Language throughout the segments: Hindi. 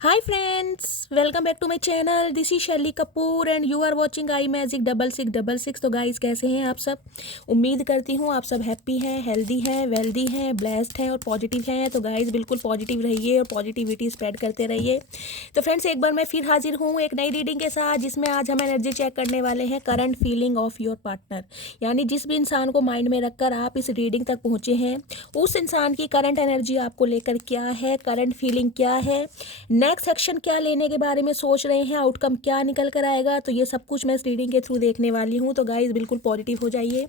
Hi friends, welcome back to my channel. This is Shaili Kapoor and you are watching I magic 6666। तो गाइस कैसे हैं आप सब। उम्मीद करती हूँ आप सब हैप्पी हैं, हेल्दी हैं, वेल्दी हैं, ब्लेस्ड हैं और पॉजिटिव हैं। तो गाइस बिल्कुल पॉजिटिव रहिए और पॉजिटिविटी स्प्रेड करते रहिए। तो फ्रेंड्स एक बार मैं फिर हाजिर हूँ एक नई रीडिंग के साथ, जिसमें आज हम एनर्जी चेक करने वाले हैं current feeling of your partner. यानी जिस भी इंसान को माइंड में रखकर आप इस रीडिंग तक पहुँचे हैं, उस इंसान की करंट एनर्जी आपको लेकर क्या है, करंट फीलिंग क्या है, नेक्स्ट एक्शन क्या लेने के बारे में सोच रहे हैं, आउटकम क्या निकल कर आएगा। तो ये सब कुछ मैं इस रीडिंग के थ्रू देखने वाली हूँ। तो गाइस बिल्कुल पॉजिटिव हो जाइए,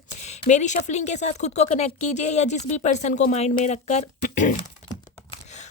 मेरी शफलिंग के साथ खुद को कनेक्ट कीजिए, या जिस भी पर्सन को माइंड में रखकर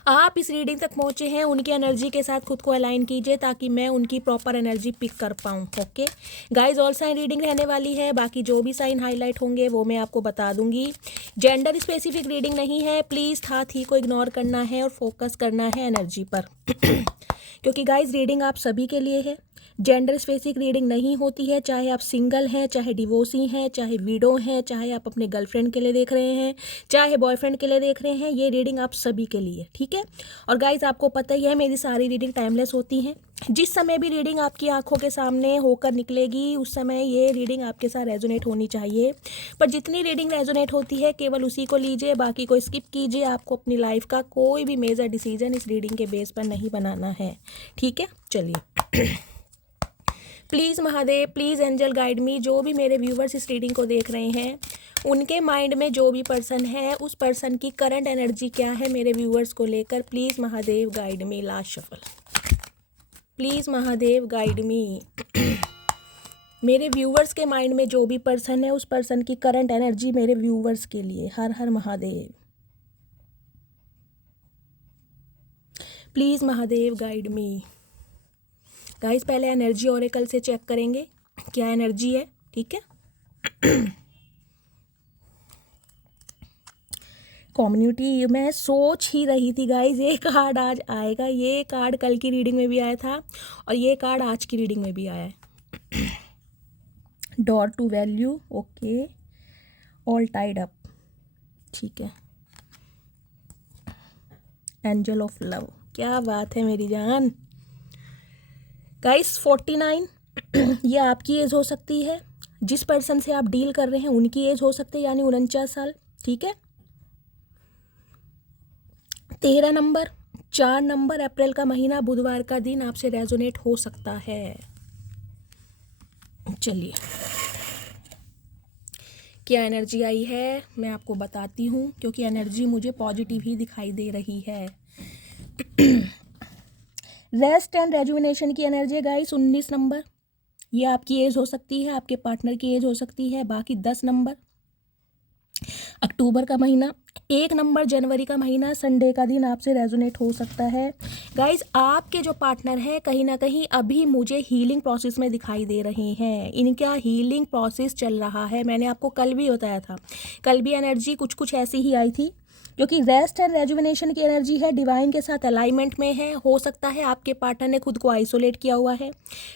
आप इस रीडिंग तक पहुँचे हैं उनकी एनर्जी के साथ खुद को अलाइन कीजिए, ताकि मैं उनकी प्रॉपर एनर्जी पिक कर पाऊँ। Okay guys, all sign reading रहने वाली है, बाकी जो भी साइन हाईलाइट होंगे वो मैं आपको बता दूंगी। जेंडर स्पेसिफिक रीडिंग नहीं है, प्लीज़ था थी को इग्नोर करना है और फोकस करना है एनर्जी पर क्योंकि गाइज रीडिंग आप सभी के लिए है। जेंडर स्पेसिफिक रीडिंग नहीं होती है, चाहे आप सिंगल हैं, चाहे डिवोर्सी हैं, चाहे विडो हैं, चाहे आप अपने गर्लफ्रेंड के लिए देख रहे हैं, चाहे बॉयफ्रेंड के लिए देख रहे हैं। ये रीडिंग आप सभी के लिए, ठीक है। और गाइज आपको पता ही है मेरी सारी रीडिंग टाइमलेस होती हैं। जिस समय भी रीडिंग आपकी आंखों के सामने होकर निकलेगी, उस समय ये रीडिंग आपके साथ रेजोनेट होनी चाहिए। पर जितनी रीडिंग रेजोनेट होती है केवल उसी को लीजिए, बाकी को स्किप कीजिए। आपको अपनी लाइफ का कोई भी मेजर डिसीजन इस रीडिंग के बेस पर नहीं बनाना है, ठीक है। चलिए please Mahadev, please angel guide me. जो भी मेरे व्यूवर्स इस रीडिंग को देख रहे हैं, उनके माइंड में जो भी पर्सन है, उस पर्सन की करंट एनर्जी क्या है मेरे व्यूवर्स को लेकर। Please Mahadev guide me. Last shuffle, please Mahadev guide मी। मेरे व्यूवर्स के माइंड में जो भी पर्सन है, उस पर्सन की करंट एनर्जी मेरे व्यूवर्स के लिए। Har Har Mahadev, please Mahadev guide me. Guys पहले एनर्जी ओरेकल से चेक करेंगे क्या एनर्जी है, ठीक है। कम्युनिटी, मैं सोच ही रही थी गाइस ये कार्ड आज आएगा। ये कार्ड कल की रीडिंग में भी आया था और ये कार्ड आज की रीडिंग में भी आया है। Door to value, okay, all tied up, ठीक है। एंजल ऑफ लव, क्या बात है मेरी जान। गाइस 49 ये आपकी एज हो सकती है, जिस पर्सन से आप डील कर रहे हैं उनकी एज हो सकती है, यानी 49 साल, ठीक है। 13 नंबर, 4 नंबर, अप्रैल का महीना, बुधवार का दिन आपसे रेजोनेट हो सकता है। चलिए क्या एनर्जी आई है मैं आपको बताती हूँ, क्योंकि एनर्जी मुझे पॉजिटिव ही दिखाई दे रही है। रेस्ट एंड रेजुविनेशन की एनर्जी है गाइस 19 नंबर। ये आपकी एज हो सकती है, आपके पार्टनर की एज हो सकती है। बाकी 10 नंबर, अक्टूबर का महीना, 1 नंबर, जनवरी का महीना, संडे का दिन आपसे रेजोनेट हो सकता है। गाइज आपके जो पार्टनर हैं कहीं ना कहीं अभी मुझे हीलिंग प्रोसेस में दिखाई दे रहे हैं। इनका हीलिंग प्रोसेस चल रहा है। मैंने आपको कल भी बताया था, कल भी एनर्जी कुछ कुछ ऐसी ही आई थी, क्योंकि रेस्ट एंड रेजुविनेशन की एनर्जी है, डिवाइन के साथ अलाइनमेंट में है। हो सकता है आपके पार्टनर ने खुद को आइसोलेट किया हुआ है,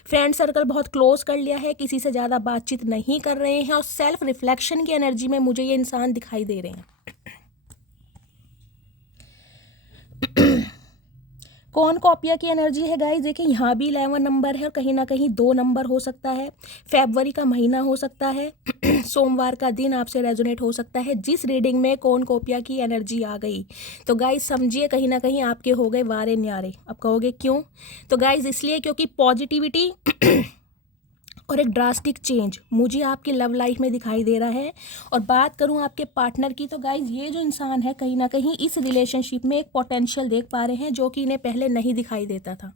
फ्रेंड सर्कल बहुत क्लोज कर लिया है, किसी से ज़्यादा बातचीत नहीं कर रहे हैं, और सेल्फ रिफ्लेक्शन की एनर्जी में मुझे ये इंसान दिखाई दे रहे हैं। कौन कॉपिया की एनर्जी है गाइस, देखिए यहाँ भी 11 नंबर है और कहीं ना कहीं 2 नंबर हो सकता है। फरवरी का महीना हो सकता है। सोमवार का दिन आपसे रेजोनेट हो सकता है। जिस रीडिंग में कौन कॉपिया की एनर्जी आ गई, तो गाइस समझिए कहीं ना कहीं आपके हो गए वारे न्यारे। अब कहोगे क्यों, तो गाइस इसलिए क्योंकि पॉजिटिविटी और एक ड्रास्टिक चेंज मुझे आपकी लव लाइफ में दिखाई दे रहा है। और बात करूं आपके पार्टनर की, तो गाइज ये जो इंसान है कहीं ना कहीं इस रिलेशनशिप में एक पोटेंशियल देख पा रहे हैं, जो कि इन्हें पहले नहीं दिखाई देता था।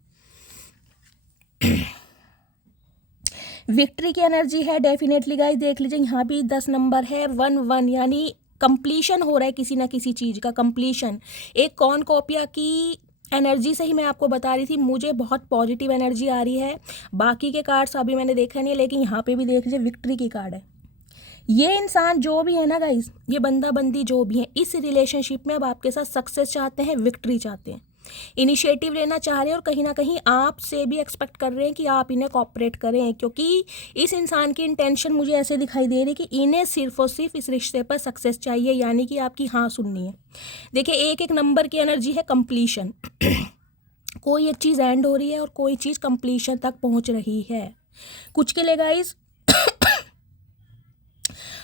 विक्ट्री की एनर्जी है डेफिनेटली गाइज, देख लीजिए यहाँ भी 10 नंबर है, 1-1, यानी कंप्लीशन हो रहा है किसी ना किसी चीज़ का, कंप्लीशन। एक कौन कॉपिया की एनर्जी से ही मैं आपको बता रही थी, मुझे बहुत पॉजिटिव एनर्जी आ रही है। बाकी के कार्ड्स अभी मैंने देखा नहीं है, लेकिन यहाँ पे भी देख लीजिए विक्ट्री की कार्ड है। ये इंसान जो भी है ना गाइस, ये बंदा बंदी जो भी है इस रिलेशनशिप में अब आपके साथ सक्सेस चाहते हैं, विक्ट्री चाहते हैं, इनिशिएटिव लेना चाह रहे हैं, और कहीं ना कहीं आपसे भी एक्सपेक्ट कर रहे हैं कि आप इन्हें कॉपरेट करें, क्योंकि इस इंसान की इंटेंशन मुझे ऐसे दिखाई दे रही है कि इन्हें सिर्फ और सिर्फ इस रिश्ते पर सक्सेस चाहिए, यानी कि आपकी हाँ सुननी है। देखिए 1-1 नंबर की एनर्जी है कंप्लीशन। कोई एक चीज़ एंड हो रही है और कोई चीज़ कंप्लीशन तक पहुंच रही है। कुछ के लिए गाइस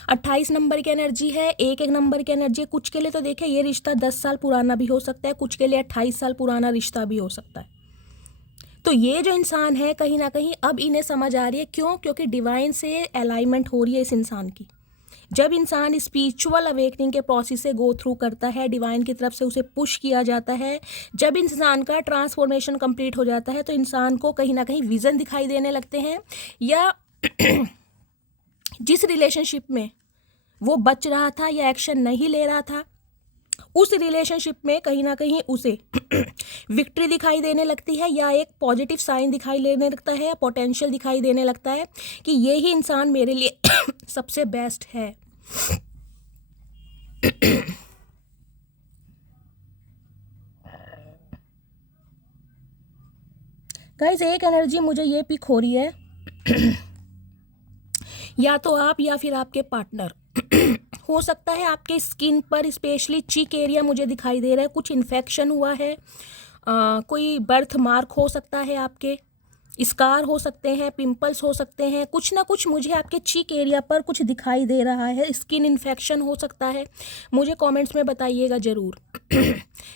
28 नंबर की एनर्जी है, एक नंबर की एनर्जी है। कुछ के लिए तो देखिए ये रिश्ता 10 साल पुराना भी हो सकता है, कुछ के लिए 28 साल पुराना रिश्ता भी हो सकता है। तो ये जो इंसान है कहीं ना कहीं अब इन्हें समझ आ रही है, क्यों? क्योंकि डिवाइन से अलाइनमेंट हो रही है इस इंसान की। जब इंसान स्पिरिचुअल अवेकनिंग के प्रोसेस से गो थ्रू करता है, डिवाइन की तरफ से उसे पुश किया जाता है, जब इंसान का ट्रांसफॉर्मेशन कंप्लीट हो जाता है तो इंसान को कहीं ना कहीं विजन दिखाई देने लगते हैं, या जिस रिलेशनशिप में वो बच रहा था या एक्शन नहीं ले रहा था, उस रिलेशनशिप में कहीं ना कहीं उसे विक्ट्री दिखाई देने लगती है, या एक पॉजिटिव साइन दिखाई देने लगता है, पोटेंशियल दिखाई देने लगता है कि ये ही इंसान मेरे लिए सबसे बेस्ट है। गाइस एक एनर्जी मुझे ये पिक हो रही है या तो आप या फिर आपके पार्टनर हो सकता है आपके स्किन पर स्पेशली चीक एरिया मुझे दिखाई दे रहा है, कुछ इन्फेक्शन हुआ है, कोई बर्थ मार्क हो सकता है, आपके स्कार हो सकते हैं, पिंपल्स हो सकते हैं, कुछ ना कुछ मुझे आपके चीक एरिया पर कुछ दिखाई दे रहा है, स्किन इन्फेक्शन हो सकता है। मुझे कमेंट्स में बताइएगा ज़रूर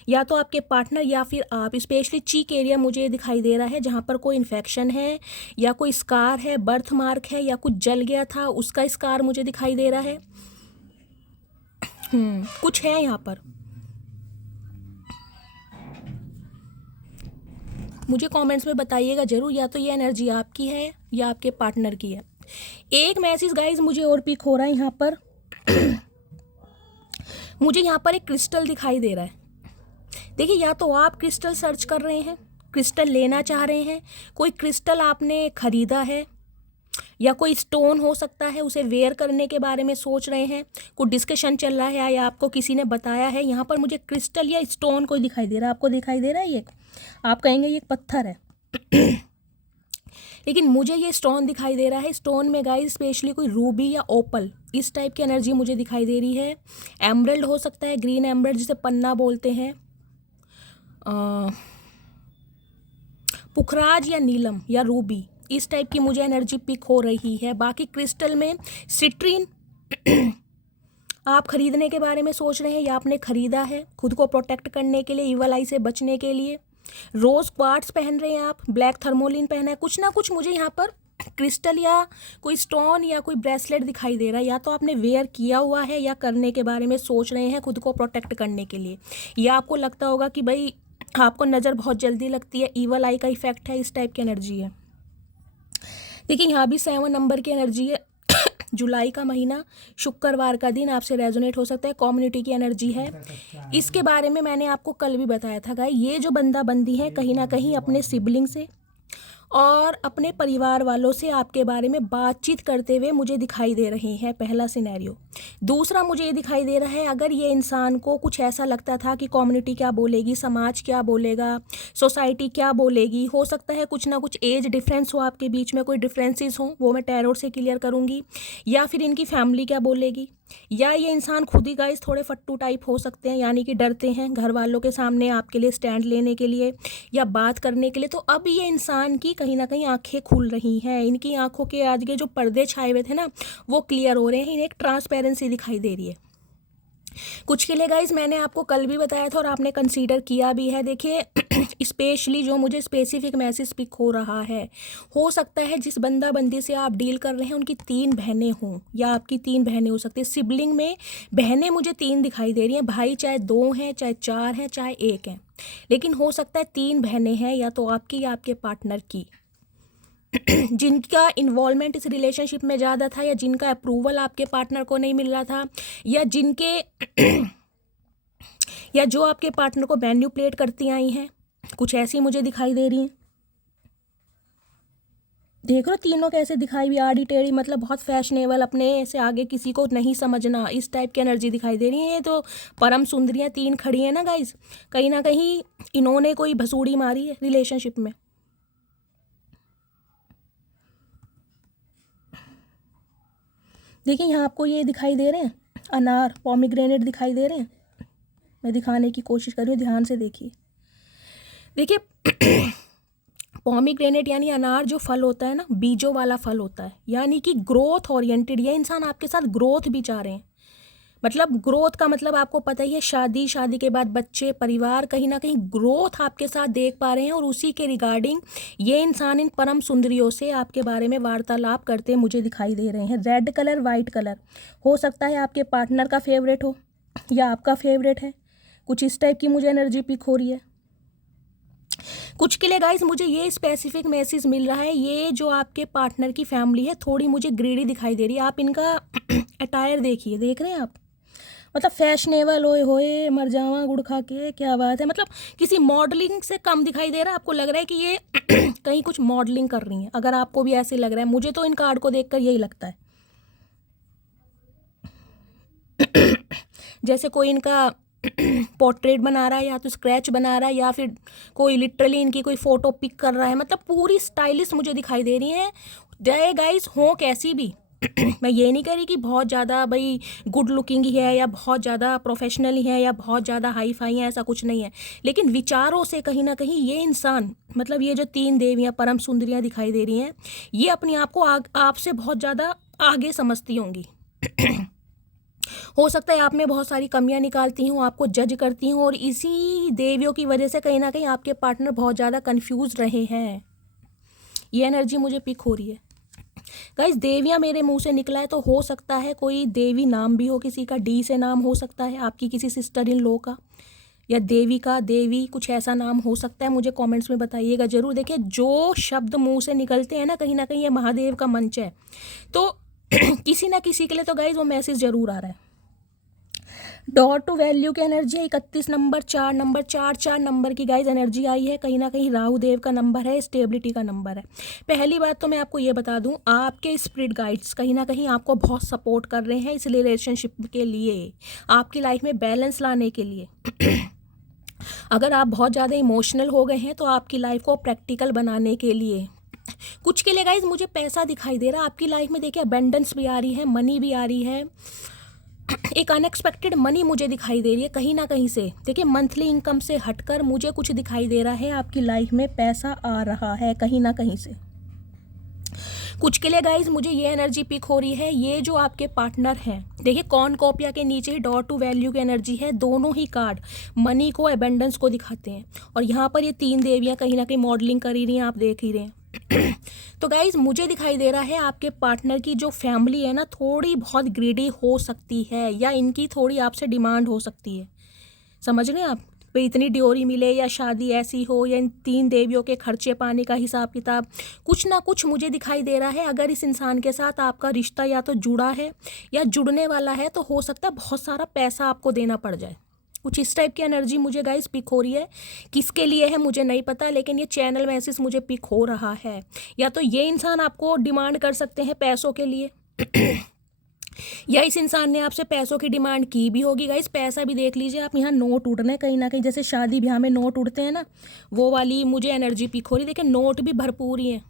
या तो आपके पार्टनर या फिर आप। स्पेशली चीक एरिया मुझे दिखाई दे रहा है जहाँ पर कोई इन्फेक्शन है या कोई स्कार है, बर्थ मार्क है, या कुछ जल गया था उसका स्कार मुझे दिखाई दे रहा है। कुछ है यहाँ पर, मुझे कमेंट्स में बताइएगा ज़रूर, या तो ये एनर्जी आपकी है या आपके पार्टनर की है। एक मैसेज गाइज मुझे और पिक हो रहा है यहाँ पर मुझे यहाँ पर एक क्रिस्टल दिखाई दे रहा है। देखिए या तो आप क्रिस्टल सर्च कर रहे हैं, क्रिस्टल लेना चाह रहे हैं, कोई क्रिस्टल आपने खरीदा है, या कोई स्टोन हो सकता है उसे वेयर करने के बारे में सोच रहे हैं, कुछ डिस्कशन चल रहा है या आपको किसी ने बताया है। यहाँ पर मुझे क्रिस्टल या स्टोन कोई दिखाई दे रहा है, आपको दिखाई दे रहा है? ये आप कहेंगे ये एक पत्थर है लेकिन मुझे ये स्टोन दिखाई दे रहा है। स्टोन में गाइस स्पेशली कोई रूबी या ओपल इस टाइप की एनर्जी मुझे दिखाई दे रही है। एमरल्ड हो सकता है, ग्रीन एमरल्ड जिसे पन्ना बोलते हैं, पुखराज या नीलम या रूबी इस टाइप की मुझे एनर्जी पिक हो रही है। बाकी क्रिस्टल में सिट्रीन आप खरीदने के बारे में सोच रहे हैं या आपने खरीदा है खुद को प्रोटेक्ट करने के लिए, ईवल आई से बचने के लिए। रोज़ क्वार्ट्स पहन रहे हैं आप, ब्लैक थर्मोलिन पहना है, कुछ ना कुछ मुझे यहाँ पर क्रिस्टल या कोई स्टोन या कोई ब्रेसलेट दिखाई दे रहा है। या तो आपने वेयर किया हुआ है या करने के बारे में सोच रहे हैं खुद को प्रोटेक्ट करने के लिए, या आपको लगता होगा कि भाई आपको नज़र बहुत जल्दी लगती है, ईवल आई का इफेक्ट है, इस टाइप की एनर्जी है। देखिए यहाँ भी 7 नंबर की एनर्जी है जुलाई का महीना, शुक्रवार का दिन आपसे रेजोनेट हो सकता है, कम्युनिटी की एनर्जी है। इसके बारे में मैंने आपको कल भी बताया था गाइस, ये जो बंदा बंदी है कहीं ना कहीं अपने सिबलिंग से और अपने परिवार वालों से आपके बारे में बातचीत करते हुए मुझे दिखाई दे रहे हैं, पहला सिनेरियो। दूसरा मुझे ये दिखाई दे रहा है, अगर ये इंसान को कुछ ऐसा लगता था कि कम्युनिटी क्या बोलेगी, समाज क्या बोलेगा, सोसाइटी क्या बोलेगी, हो सकता है कुछ ना कुछ एज डिफरेंस हो आपके बीच में, कोई डिफरेंसेस हो, वो मैं टैरो से क्लियर करूँगी, या फिर इनकी फैमिली क्या बोलेगी, या ये इंसान खुद ही गाइस थोड़े फट्टू टाइप हो सकते हैं, यानी कि डरते हैं घर वालों के सामने आपके लिए स्टैंड लेने के लिए या बात करने के लिए। तो अब ये इंसान की कहीं ना कहीं आंखें खुल रही हैं, इनकी आंखों के आज के जो पर्दे छाए हुए थे ना वो क्लियर हो रहे हैं, इन्हें एक ट्रांसपेरेंसी दिखाई दे रही है। कुछ के लिए गाइज मैंने आपको कल भी बताया था और आपने कंसीडर किया भी है। देखिए स्पेशली जो मुझे स्पेसिफिक मैसेज पिक हो रहा है, हो सकता है जिस बंदा बंदी से आप डील कर रहे हैं उनकी 3 बहनें हों, या आपकी 3 बहनें हो सकती है। सिबलिंग में बहनें मुझे 3 दिखाई दे रही हैं, भाई चाहे 2 हैं, चाहे 4 हैं, चाहे 1 हैं, लेकिन हो सकता है 3 बहनें हैं, या तो आपकी या आपके पार्टनर की जिनका इन्वॉल्वमेंट इस रिलेशनशिप में ज़्यादा था, या जिनका अप्रूवल आपके पार्टनर को नहीं मिल रहा था, या जिनके या जो आपके पार्टनर को मैन्युपुलेट करती आई हैं, कुछ ऐसी मुझे दिखाई दे रही हैं। देख लो तीनों कैसे दिखाई भी, आड़ी टेढ़ी, मतलब बहुत फैशनेबल, अपने से आगे किसी को नहीं समझना, इस टाइप की एनर्जी दिखाई दे रही है। ये तो परम सुंदरियाँ 3 खड़ी हैं ना गाइज, कहीं ना कहीं इन्होंने कोई भसूड़ी मारी है रिलेशनशिप में। देखिए यहाँ आपको ये दिखाई दे रहे हैं, अनार, पॉमीग्रेनेट दिखाई दे रहे हैं। मैं दिखाने की कोशिश कर रही हूँ, ध्यान से देखिए। देखिए पॉमीग्रेनेट यानी अनार जो फल होता है ना, बीजों वाला फल होता है, यानी कि ग्रोथ ओरिएंटेड। ये इंसान आपके साथ ग्रोथ भी चाह रहे हैं। मतलब ग्रोथ का मतलब आपको पता ही है, शादी, शादी के बाद बच्चे, परिवार, कहीं ना कहीं ग्रोथ आपके साथ देख पा रहे हैं। और उसी के रिगार्डिंग ये इंसान इन परम सुंदरियों से आपके बारे में वार्तालाप करते मुझे दिखाई दे रहे हैं। रेड कलर, वाइट कलर हो सकता है आपके पार्टनर का फेवरेट हो या आपका फेवरेट है। कुछ इस टाइप की मुझे एनर्जी पिक हो रही है। कुछ के लिए गाइस मुझे ये स्पेसिफिक मैसेज मिल रहा है, ये जो आपके पार्टनर की फैमिली है थोड़ी मुझे ग्रीडी दिखाई दे रही है। आप इनका अटायर देखिए, देख रहे हैं आप, मतलब फैशनेबल, ओए होए मर जावा गुड़ खा के, क्या बात है। मतलब किसी मॉडलिंग से कम दिखाई दे रहा है। आपको लग रहा है कि ये कहीं कुछ मॉडलिंग कर रही हैं। अगर आपको भी ऐसे लग रहा है, मुझे तो इन कार्ड को देखकर यही लगता है। जैसे कोई इनका पोर्ट्रेट बना रहा है, या तो स्क्रैच बना रहा है, या फिर कोई लिटरली इनकी कोई फ़ोटो पिक कर रहा है। मतलब पूरी स्टाइलिश मुझे दिखाई दे रही है। चाहे गाइस हो कैसी भी मैं ये नहीं कह रही कि बहुत ज़्यादा भाई गुड लुकिंग ही है, या बहुत ज़्यादा प्रोफेशनल ही है, या बहुत ज़्यादा हाई फाई है, ऐसा कुछ नहीं है। लेकिन विचारों से कहीं ना कहीं ये इंसान, मतलब ये जो 3 देवियाँ परम सुंदरियाँ दिखाई दे रही हैं, ये अपने आप को आपसे बहुत ज़्यादा आगे समझती होंगी। हो सकता है आप में बहुत सारी कमियां निकालती हूँ, आपको जज करती हूँ, और इसी देवियों की वजह से कहीं ना कहीं आपके पार्टनर बहुत ज़्यादा कंफ्यूज रहे हैं। ये एनर्जी मुझे पिक हो रही है गाइस। देवियाँ मेरे मुंह से निकला है, तो हो सकता है कोई देवी नाम भी हो किसी का, डी से नाम हो सकता है आपकी किसी सिस्टर इन लॉ का, या देवी का, देवी कुछ ऐसा नाम हो सकता है। मुझे कमेंट्स में बताइएगा ज़रूर। देखिए जो शब्द मुंह से निकलते हैं ना कहीं ये महादेव का मंच है, तो किसी ना किसी के लिए तो गाइज वो मैसेज ज़रूर आ रहा है। डॉट टू वैल्यू की एनर्जी 31 नंबर, 4 नंबर, 4 नंबर की गाइज एनर्जी आई है। कहीं ना कहीं राहु देव का नंबर है, स्टेबिलिटी का नंबर है। पहली बात तो मैं आपको ये बता दूं, आपके स्पिरिट गाइड्स कहीं ना कहीं आपको बहुत सपोर्ट कर रहे हैं इस रिलेशनशिप के लिए, आपकी लाइफ में बैलेंस लाने के लिए। अगर आप बहुत ज़्यादा इमोशनल हो गए हैं तो आपकी लाइफ को प्रैक्टिकल बनाने के लिए। कुछ के लिए गाइज मुझे पैसा दिखाई दे रहा है आपकी लाइफ में। देखिए अबेंडेंस भी आ रही है, मनी भी आ रही है, एक अनएक्सपेक्टेड मनी मुझे दिखाई दे रही है कहीं ना कहीं से। देखिए मंथली इनकम से हटकर मुझे कुछ दिखाई दे रहा है, आपकी लाइफ में पैसा आ रहा है कहीं ना कहीं से। कुछ के लिए गाइज मुझे ये एनर्जी पिक हो रही है, ये जो आपके पार्टनर हैं, देखिए कॉर्नकोपिया के नीचे डॉट टू वैल्यू की एनर्जी है। दोनों ही कार्ड मनी को, एबेंडेंस को दिखाते हैं। और यहाँ पर ये 3 देवियाँ कहीं ना कहीं मॉडलिंग कर ही रही हैं, आप देख ही रहे हैं। तो गाइज मुझे दिखाई दे रहा है आपके पार्टनर की जो फैमिली है ना, थोड़ी बहुत ग्रीडी हो सकती है, या इनकी थोड़ी आपसे डिमांड हो सकती है। समझ रहे हैं आप, पे इतनी ड्योरी मिले, या शादी ऐसी हो, या इन 3 देवियों के खर्चे पानी का हिसाब किताब, कुछ ना कुछ मुझे दिखाई दे रहा है। अगर इस इंसान के साथ आपका रिश्ता या तो जुड़ा है या जुड़ने वाला है, तो हो सकता है बहुत सारा पैसा आपको देना पड़ जाए। कुछ इस टाइप की एनर्जी मुझे गाइस पिक हो रही है। किसके लिए है मुझे नहीं पता, लेकिन ये चैनल मैसेज मुझे पिक हो रहा है। या तो ये इंसान आपको डिमांड कर सकते हैं पैसों के लिए, या इस इंसान ने आपसे पैसों की डिमांड की भी होगी। गाइस पैसा भी देख लीजिए आप, यहाँ नोट उड़ रहे हैं कहीं ना कहीं, जैसे शादी ब्याह में नोट उड़ते हैं ना, वो वाली मुझे एनर्जी पिक हो रही है। देखिए नोट भी भरपूर ही हैं,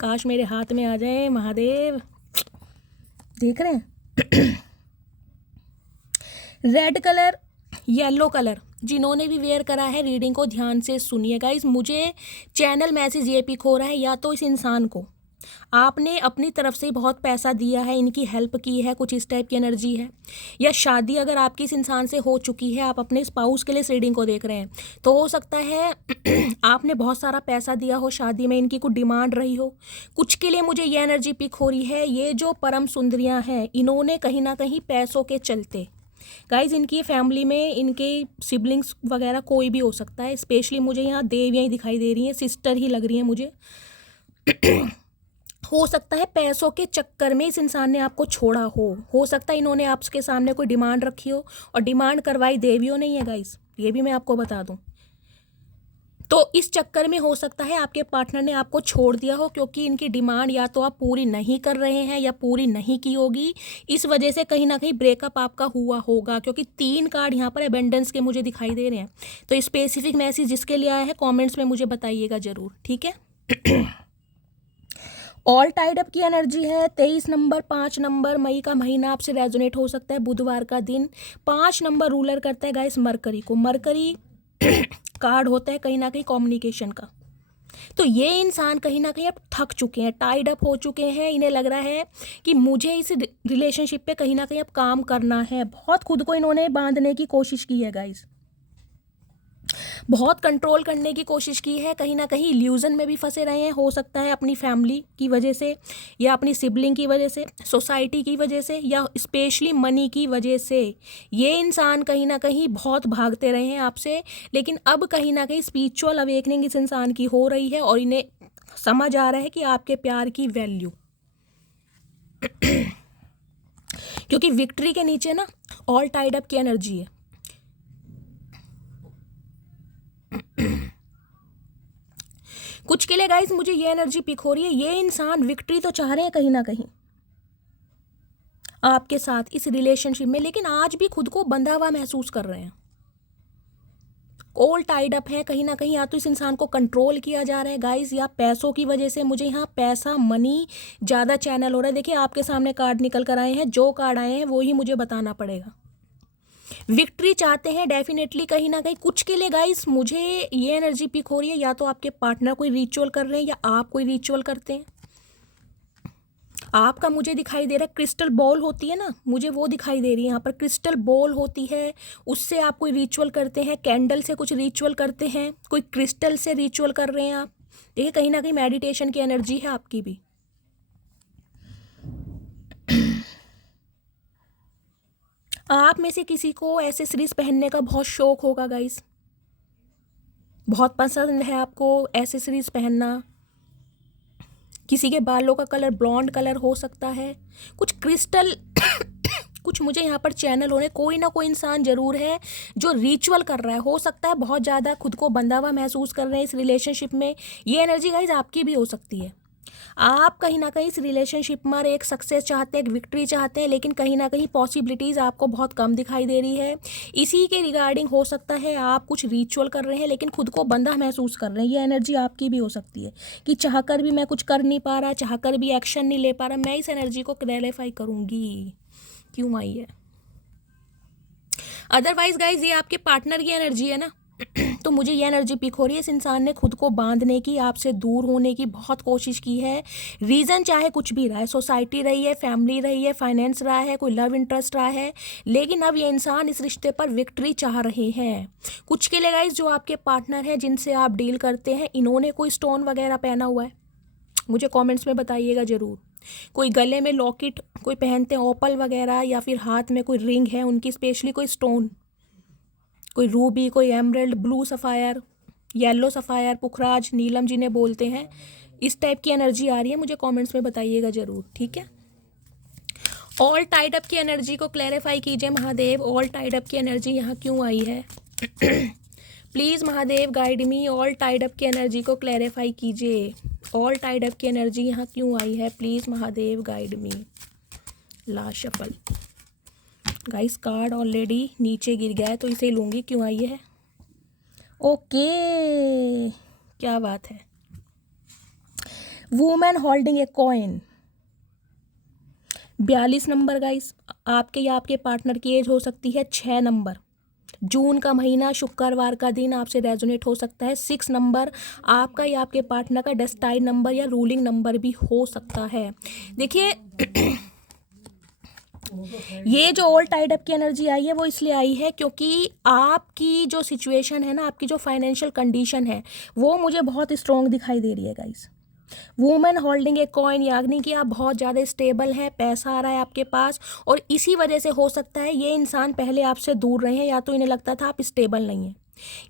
काश मेरे हाथ में आ जाए महादेव। देख रहे हैं रेड कलर, येलो कलर, जिन्होंने भी वेयर करा है रीडिंग को ध्यान से सुनिए गाइस। मुझे चैनल मैसेज ये पिक हो रहा है, या तो इस इंसान को आपने अपनी तरफ से बहुत पैसा दिया है, इनकी हेल्प की है, कुछ इस टाइप की एनर्जी है। या शादी अगर आपकी इस इंसान से हो चुकी है, आप अपने स्पाउस के लिए इस रीडिंग को देख रहे हैं, तो हो सकता है आपने बहुत सारा पैसा दिया हो शादी में, इनकी कुछ डिमांड रही हो। कुछ के लिए मुझे ये एनर्जी पिक हो रही है, ये जो परम सुंदरियां हैं, इन्होंने कहीं ना कहीं पैसों के चलते गाइज, इनकी फैमिली में इनके सिबलिंग्स वगैरह कोई भी हो सकता है, स्पेशली मुझे यहाँ देवियाँ ही दिखाई दे रही हैं, सिस्टर ही लग रही हैं मुझे। हो सकता है पैसों के चक्कर में इस इंसान ने आपको छोड़ा हो सकता है इन्होंने आपके सामने कोई डिमांड रखी हो, और डिमांड करवाई देवियों नहीं है गाइस, ये भी मैं आपको बता दूं। तो इस चक्कर में हो सकता है आपके पार्टनर ने आपको छोड़ दिया हो, क्योंकि इनकी डिमांड या तो आप पूरी नहीं कर रहे हैं या पूरी नहीं की होगी। इस वजह से कहीं ना कहीं ब्रेकअप आपका हुआ होगा, क्योंकि 3 कार्ड यहाँ पर अबेंडेंस के मुझे दिखाई दे रहे हैं। तो स्पेसिफिक मैसेज जिसके लिए आया है कॉमेंट्स में मुझे बताइएगा ज़रूर, ठीक है। ऑल टाइड अप की एनर्जी है 23 नंबर, 5 नंबर, मई का महीना आपसे रेजोनेट हो सकता है, बुधवार का दिन। 5 नंबर रूलर करता है गाइस मरकरी को। मरकरी कार्ड होता है कहीं ना कहीं कम्युनिकेशन का। तो ये इंसान कहीं ना कहीं अब थक चुके हैं, टाइड अप हो चुके हैं। इन्हें लग रहा है कि मुझे इस रिलेशनशिप पे कहीं ना कहीं अब काम करना है। बहुत खुद को इन्होंने बांधने की कोशिश की है गाइस, बहुत कंट्रोल करने की कोशिश की है। कहीं ना कहीं इल्यूजन में भी फंसे रहे हैं। हो सकता है अपनी फैमिली की वजह से, या अपनी सिबलिंग की वजह से, सोसाइटी की वजह से, या स्पेशली मनी की वजह से ये इंसान कहीं ना कहीं बहुत भागते रहे हैं आपसे। लेकिन अब कहीं ना कहीं स्पिरिचुअल अवेकनिंग इस इंसान की हो रही है और इन्हें समझ आ रहा है कि आपके प्यार की वैल्यू। क्योंकि विक्ट्री के नीचे ना ऑल टाइड अप की एनर्जी है। कुछ के लिए गाइस मुझे ये एनर्जी पिक हो रही है, ये इंसान विक्ट्री तो चाह रहे हैं कहीं ना कहीं आपके साथ इस रिलेशनशिप में, लेकिन आज भी खुद को बंधा हुआ महसूस कर रहे हैं। ऑल टाइड अप है कहीं ना कहीं। या तो इस इंसान को कंट्रोल किया जा रहा है गाइस, या पैसों की वजह से। मुझे यहाँ पैसा, मनी ज़्यादा चैनल हो रहा है। देखिए आपके सामने कार्ड निकल कर आए हैं, जो कार्ड आए हैं वो ही मुझे बताना पड़ेगा। विक्ट्री चाहते हैं डेफिनेटली कहीं ना कहीं। कुछ के लिए गाइस मुझे ये एनर्जी पिक हो रही है, या तो आपके पार्टनर कोई रिचुअल कर रहे हैं या आप कोई रिचुअल करते हैं। आपका मुझे दिखाई दे रहा है क्रिस्टल बॉल होती है ना, मुझे वो दिखाई दे रही है यहाँ पर। क्रिस्टल बॉल होती है, उससे आप कोई रिचुअल करते हैं। कैंडल से कुछ रिचुअल करते हैं, कोई क्रिस्टल से रिचुअल कर रहे हैं आप। देखिए कहीं ना कहीं मेडिटेशन की एनर्जी है आपकी भी। आप में से किसी को एसेसरीज पहनने का बहुत शौक होगा गाइस, बहुत पसंद है आपको एसेसरीज पहनना। किसी के बालों का कलर ब्लॉन्ड कलर हो सकता है, कुछ क्रिस्टल कुछ मुझे यहाँ पर चैनल हो रहे। कोई ना कोई इंसान जरूर है जो रिचुअल कर रहा है। हो सकता है बहुत ज़्यादा खुद को बंधा हुआ महसूस कर रहे हैं इस रिलेशनशिप में। ये एनर्जी गाइज आपकी भी हो सकती है। आप कहीं ना कहीं इस रिलेशनशिप में एक सक्सेस चाहते हैं, एक विक्ट्री चाहते हैं, लेकिन कहीं ना कहीं पॉसिबिलिटीज़ आपको बहुत कम दिखाई दे रही है। इसी के रिगार्डिंग हो सकता है आप कुछ रिचुअल कर रहे हैं लेकिन खुद को बंधा महसूस कर रहे हैं। ये एनर्जी आपकी भी हो सकती है कि चाहकर भी मैं कुछ कर नहीं पा रहा, चाहकर भी एक्शन नहीं ले पा रहा। मैं इस एनर्जी को क्लैरिफाई करूँगी क्यों आई है। अदरवाइज गाइज ये आपके पार्टनर की एनर्जी है ना, तो मुझे ये एनर्जी पिक हो रही है। इस इंसान ने खुद को बांधने की, आपसे दूर होने की बहुत कोशिश की है। रीज़न चाहे कुछ भी रहा है, सोसाइटी रही है, फैमिली रही है, फाइनेंस रहा है, कोई लव इंटरेस्ट रहा है, लेकिन अब ये इंसान इस रिश्ते पर विक्ट्री चाह रहे हैं। कुछ के लिए गाइस जो आपके पार्टनर हैं, जिनसे आप डील करते हैं, इन्होंने कोई स्टोन वगैरह पहना हुआ है, मुझे कॉमेंट्स में बताइएगा ज़रूर। कोई गले में लॉकेट कोई पहनते हैं, ओपल वगैरह, या फिर हाथ में कोई रिंग है उनकी स्पेशली, कोई स्टोन, कोई रूबी, कोई emerald, blue sapphire, yellow sapphire, पुखराज, नीलम जिन्हें बोलते हैं, इस टाइप की एनर्जी आ रही है। मुझे कमेंट्स में बताइएगा ज़रूर, ठीक है। ऑल टाइड अप की एनर्जी को क्लैरिफाई कीजिए महादेव। ऑल टाइड अप की एनर्जी यहाँ क्यों आई है? Please Mahadev guide me. All tied up की एनर्जी को क्लैरिफाई कीजिए। ऑल टाइड अप की एनर्जी यहाँ क्यों आई है? Please Mahadev guide me. Last shuffle guys, card already नीचे गिर गया है तो इसे लूँगी। क्यों आई है? ओके, क्या बात है। Women holding a coin, 42 number guys. आपके या आपके पार्टनर की एज हो सकती है 6 नंबर। जून का महीना, शुक्रवार का दिन आपसे रेजोनेट हो सकता है। 6 नंबर आपका या आपके पार्टनर का डेस्टाइन नंबर या रूलिंग नंबर भी हो सकता है। देखिए ये जो ऑल टाइड अप की एनर्जी आई है वो इसलिए आई है क्योंकि आपकी जो सिचुएशन है ना, आपकी जो फाइनेंशियल कंडीशन है, वो मुझे बहुत स्ट्रॉन्ग दिखाई दे रही है guys. Women holding a coin, यानी कि आप बहुत ज़्यादा स्टेबल है, पैसा आ रहा है आपके पास, और इसी वजह से हो सकता है ये इंसान पहले आपसे दूर रहे हैं, या तो इन्हें लगता था आप स्टेबल नहीं हैं,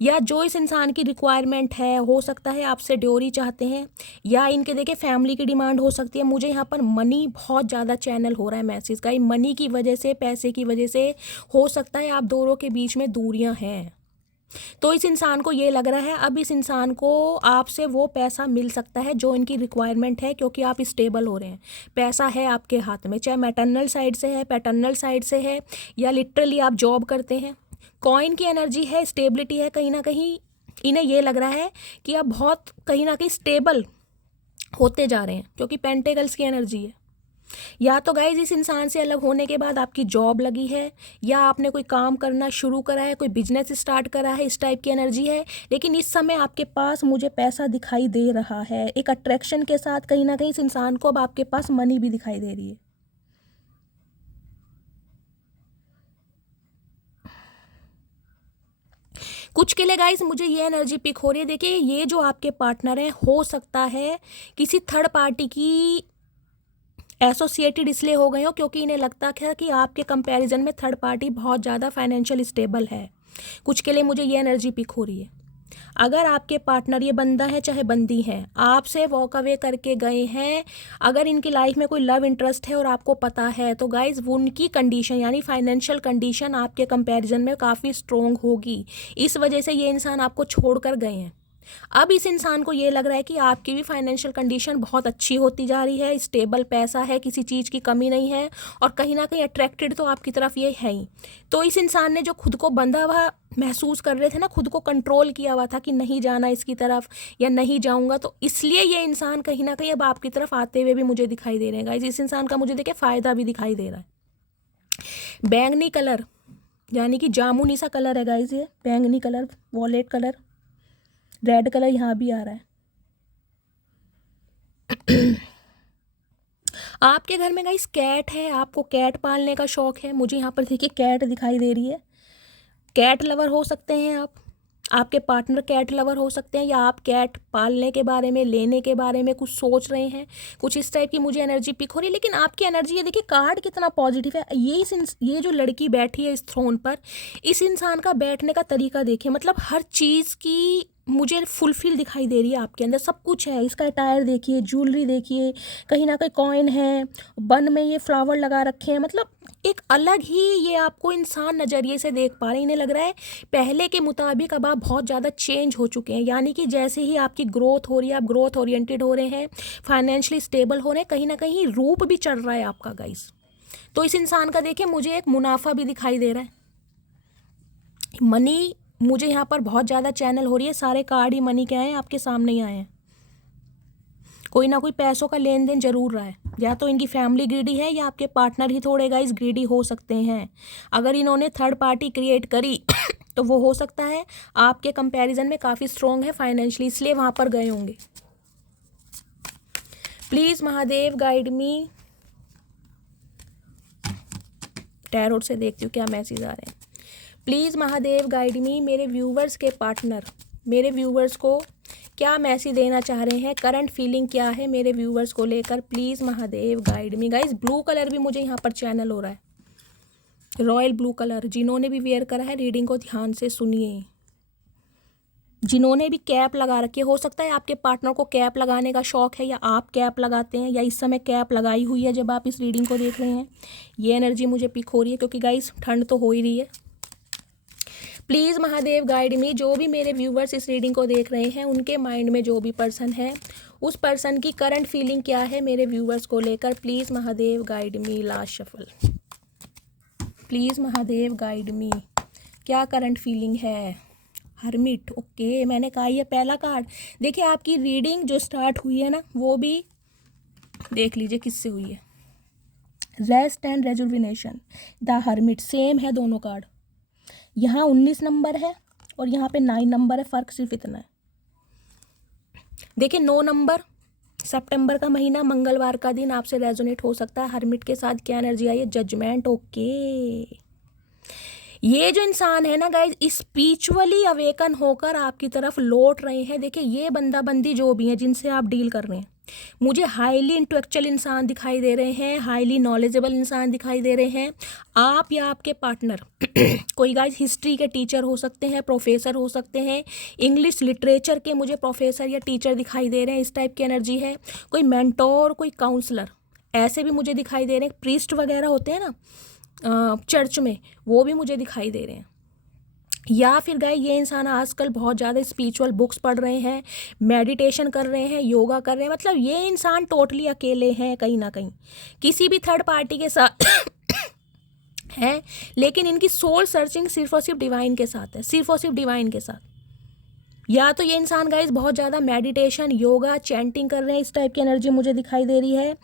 या जो इस इंसान की रिक्वायरमेंट है, हो सकता है आपसे ड्योरी चाहते हैं, या इनके देखिए फैमिली की डिमांड हो सकती है। मुझे यहाँ पर मनी बहुत ज़्यादा चैनल हो रहा है मैसेज का। मनी की वजह से, पैसे की वजह से हो सकता है आप दोनों के बीच में दूरियाँ हैं। तो इस इंसान को ये लग रहा है अब इस इंसान को आपसे वो पैसा मिल सकता है जो इनकी रिक्वायरमेंट है, क्योंकि आप स्टेबल हो रहे हैं, पैसा है आपके हाथ में, चाहे मैटरनल साइड से है, पैटर्नल साइड से है, या लिटरली आप जॉब करते हैं। कॉइन की एनर्जी है, स्टेबिलिटी है। कहीं ना कहीं इन्हें ये लग रहा है कि आप बहुत कहीं ना कहीं स्टेबल होते जा रहे हैं, क्योंकि पेंटेकल्स की एनर्जी है। या तो गाइज इस इंसान से अलग होने के बाद आपकी जॉब लगी है, या आपने कोई काम करना शुरू करा है, कोई बिजनेस स्टार्ट करा है, इस टाइप की एनर्जी है। लेकिन इस समय आपके पास मुझे पैसा दिखाई दे रहा है, एक अट्रैक्शन के साथ कहीं ना कहीं इस इंसान को अब आपके पास मनी भी दिखाई दे रही है। कुछ के लिए गाइस मुझे ये एनर्जी पिक हो रही है। देखिए ये जो आपके पार्टनर है, हो सकता है किसी थर्ड पार्टी की एसोसिएटेड इसलिए हो गए हो क्योंकि इन्हें लगता है कि आपके कंपैरिजन में थर्ड पार्टी बहुत ज़्यादा फाइनेंशियल स्टेबल है। कुछ के लिए मुझे ये एनर्जी पिक हो रही है। अगर आपके पार्टनर, ये बंदा है चाहे बंदी है, आपसे वॉक अवे करके गए हैं, अगर इनकी लाइफ में कोई लव इंटरेस्ट है और आपको पता है, तो गाइज उनकी कंडीशन यानी फाइनेंशियल कंडीशन आपके कंपैरिजन में काफ़ी स्ट्रोंग होगी। इस वजह से ये इंसान आपको छोड़कर गए हैं। अब इस इंसान को ये लग रहा है कि आपकी भी फाइनेंशियल कंडीशन बहुत अच्छी होती जा रही है, स्टेबल पैसा है, किसी चीज़ की कमी नहीं है, और कहीं ना कहीं अट्रैक्टेड तो आपकी तरफ ये है ही। तो इस इंसान ने जो खुद को बंधा हुआ महसूस कर रहे थे ना, खुद को कंट्रोल किया हुआ था कि नहीं जाना इसकी तरफ या नहीं जाऊंगा, तो इसलिए ये इंसान कहीं ना कहीं अब आपकी तरफ आते हुए भी मुझे दिखाई दे रहे हैं गाइस। इस इंसान का मुझे देखिए फ़ायदा भी दिखाई दे रहा है। बैंगनी कलर यानी कि जामुनी सा कलर है गाइस, ये बैंगनी colour, violet colour, red colour यहाँ भी आ रहा है। आपके घर में गाइस कैट है, आपको कैट पालने का शौक है। मुझे यहाँ पर देखिए कैट दिखाई दे रही है। कैट लवर हो सकते हैं आप, आपके पार्टनर कैट लवर हो सकते हैं, या आप कैट पालने के बारे में, लेने के बारे में कुछ सोच रहे हैं। कुछ इस टाइप की मुझे एनर्जी पिक हो रही है। लेकिन आपकी एनर्जी, ये देखिए कार्ड कितना पॉजिटिव है। ये जो लड़की बैठी है इस थ्रोन पर, इस इंसान का बैठने का तरीका देखिए, मतलब हर चीज़ की मुझे फुलफिल दिखाई दे रही है आपके अंदर, सब कुछ है। इसका अटायर देखिए, ज्वेलरी देखिए, कहीं ना कहीं कॉइन है, बन में ये फ्लावर लगा रखे हैं, मतलब एक अलग ही ये आपको इंसान नज़रिए से देख पा रहे हैं। इन्हें लग रहा है पहले के मुताबिक अब आप बहुत ज़्यादा चेंज हो चुके हैं, यानी कि जैसे ही आपकी ग्रोथ हो रही है, आप ग्रोथ ओरिएंटेड हो रहे हैं, फाइनेंशियली स्टेबल हो रहे हैं, कहीं ना कहीं रूप भी चढ़ रहा है आपका गाइस। तो इस इंसान का देखिए मुझे एक मुनाफा भी दिखाई दे रहा है। मनी मुझे यहाँ पर बहुत ज़्यादा चैनल हो रही है, सारे कार्ड ही मनी के आए हैं, आपके सामने ही आए हैं। कोई ना कोई पैसों का लेन देन जरूर रहा है, या तो इनकी फैमिली ग्रीडी है या आपके पार्टनर ही थोड़े गाइस ग्रीडी हो सकते हैं। अगर इन्होंने थर्ड पार्टी क्रिएट करी तो वो हो सकता है आपके कंपैरिजन में काफ़ी स्ट्रॉन्ग है फाइनेंशियली, इसलिए वहाँ पर गए होंगे। Please Mahadev guide me. Tarot से देखती हूँ क्या मैसेज आ रहे हैं। प्लीज़ महादेव गाइड मी। मेरे व्यूवर्स के पार्टनर मेरे व्यूवर्स को क्या मैसेज देना चाह रहे हैं, करंट फीलिंग क्या है मेरे व्यूवर्स को लेकर, please Mahadev guide me. Guys blue colour भी मुझे यहाँ पर चैनल हो रहा है, रॉयल ब्लू कलर। जिन्होंने भी वेयर करा है रीडिंग को ध्यान से सुनिए। जिन्होंने भी कैप लगा रखी है, हो सकता है आपके पार्टनर को कैप लगाने का शौक है, या आप कैप लगाते हैं, या इस समय कैप लगाई हुई है जब आप इस रीडिंग को देख रहे हैं। ये एनर्जी मुझे पिक हो रही है क्योंकि गाइस ठंड तो हो ही रही है। प्लीज़ महादेव गाइड मी। जो भी मेरे व्यूवर्स इस रीडिंग को देख रहे हैं, उनके माइंड में जो भी पर्सन है, उस पर्सन की करंट फीलिंग क्या है मेरे व्यूवर्स को लेकर, please Mahadev guide me. Last shuffle. Please Mahadev guide मी, क्या करंट फीलिंग है। हर्मिट, ओके, मैंने कहा ये पहला कार्ड। देखिए आपकी रीडिंग जो स्टार्ट हुई है ना, वो भी देख लीजिए किससे हुई है। Rest and rejuvenation, the hermit, same है दोनों कार्ड। यहाँ 19 नंबर है और यहाँ पे 9 नंबर है, फ़र्क सिर्फ इतना है। देखिए 9 नंबर, सितंबर का महीना, मंगलवार का दिन आपसे रेजोनेट हो सकता है। हर्मिट के साथ क्या एनर्जी आई है, जजमेंट, ओके। ये जो इंसान है ना गाइज, स्पिरिचुअली अवेकन होकर आपकी तरफ लौट रहे हैं। देखिए ये बंदा बंदी जो भी है जिनसे आप डील कर रहे हैं, मुझे हाईली इंटेलेक्चुअल इंसान दिखाई दे रहे हैं, हाईली नॉलेजेबल इंसान दिखाई दे रहे हैं। आप या आपके पार्टनर कोई गाइज हिस्ट्री के टीचर हो सकते हैं, प्रोफेसर हो सकते हैं, इंग्लिश लिटरेचर के मुझे प्रोफेसर या टीचर दिखाई दे रहे हैं, इस टाइप की एनर्जी है। कोई मेंटोर, कोई काउंसलर, ऐसे भी मुझे दिखाई दे रहे हैं। प्रीस्ट वगैरह होते हैं ना चर्च में, वो भी मुझे दिखाई दे रहे हैं। या फिर गाय ये इंसान आजकल बहुत ज़्यादा स्पिरिचुअल बुक्स पढ़ रहे हैं, मेडिटेशन कर रहे हैं, योगा कर रहे हैं, मतलब ये इंसान टोटली अकेले हैं, कहीं ना कहीं किसी भी थर्ड पार्टी के साथ है। लेकिन इनकी सोल सर्चिंग सिर्फ और सिर्फ डिवाइन के साथ है, सिर्फ और सिर्फ डिवाइन के साथ। या तो ये इंसान गाइज बहुत ज़्यादा मेडिटेशन, योगा, चैंटिंग कर रहे हैं, इस टाइप की एनर्जी मुझे दिखाई दे रही है।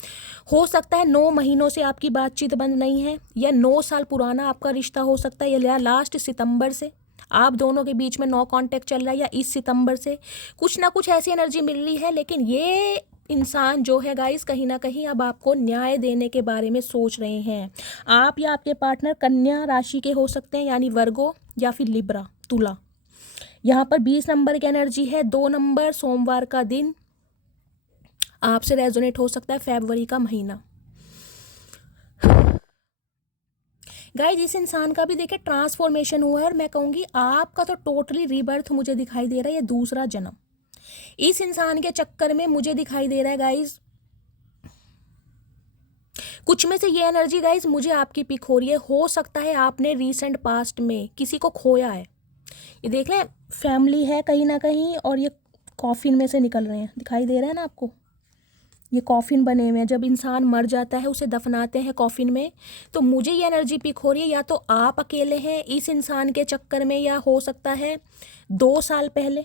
हो सकता है 9 महीनों से आपकी बातचीत बंद नहीं है, या 9 साल पुराना आपका रिश्ता हो सकता है, या लास्ट सितंबर से आप दोनों के बीच में नो कांटेक्ट चल रहा है, या इस सितंबर से कुछ ना कुछ ऐसी एनर्जी मिल रही है। लेकिन ये इंसान जो है गाइस कहीं ना कहीं अब आपको न्याय देने के बारे में सोच रहे हैं। आप या आपके पार्टनर कन्या राशि के हो सकते हैं, यानी वर्गो या फिर लिब्रा, तुला। यहाँ पर 20 नंबर की एनर्जी है, 2 नंबर सोमवार का दिन आपसे रेजोनेट हो सकता है, फरवरी का महीना। गाइस इस इंसान का भी देखिए ट्रांसफॉर्मेशन हुआ है, और मैं कहूँगी आपका तो टोटली रीबर्थ मुझे दिखाई दे रहा है, ये दूसरा जन्म इस इंसान के चक्कर में मुझे दिखाई दे रहा है गाइस। कुछ में से ये एनर्जी गाइस मुझे आपकी पिक हो रही है। हो सकता है आपने रीसेंट पास्ट में किसी को खोया है। ये देख लें, फैमिली है कहीं ना कहीं, और ये कॉफिन में से निकल रहे हैं, दिखाई दे रहा है ना आपको, ये कॉफिन बने हुए हैं। जब इंसान मर जाता है उसे दफनाते हैं कॉफिन में। तो मुझे ये एनर्जी पिक हो रही है, या तो आप अकेले हैं इस इंसान के चक्कर में, या हो सकता है 2 साल पहले,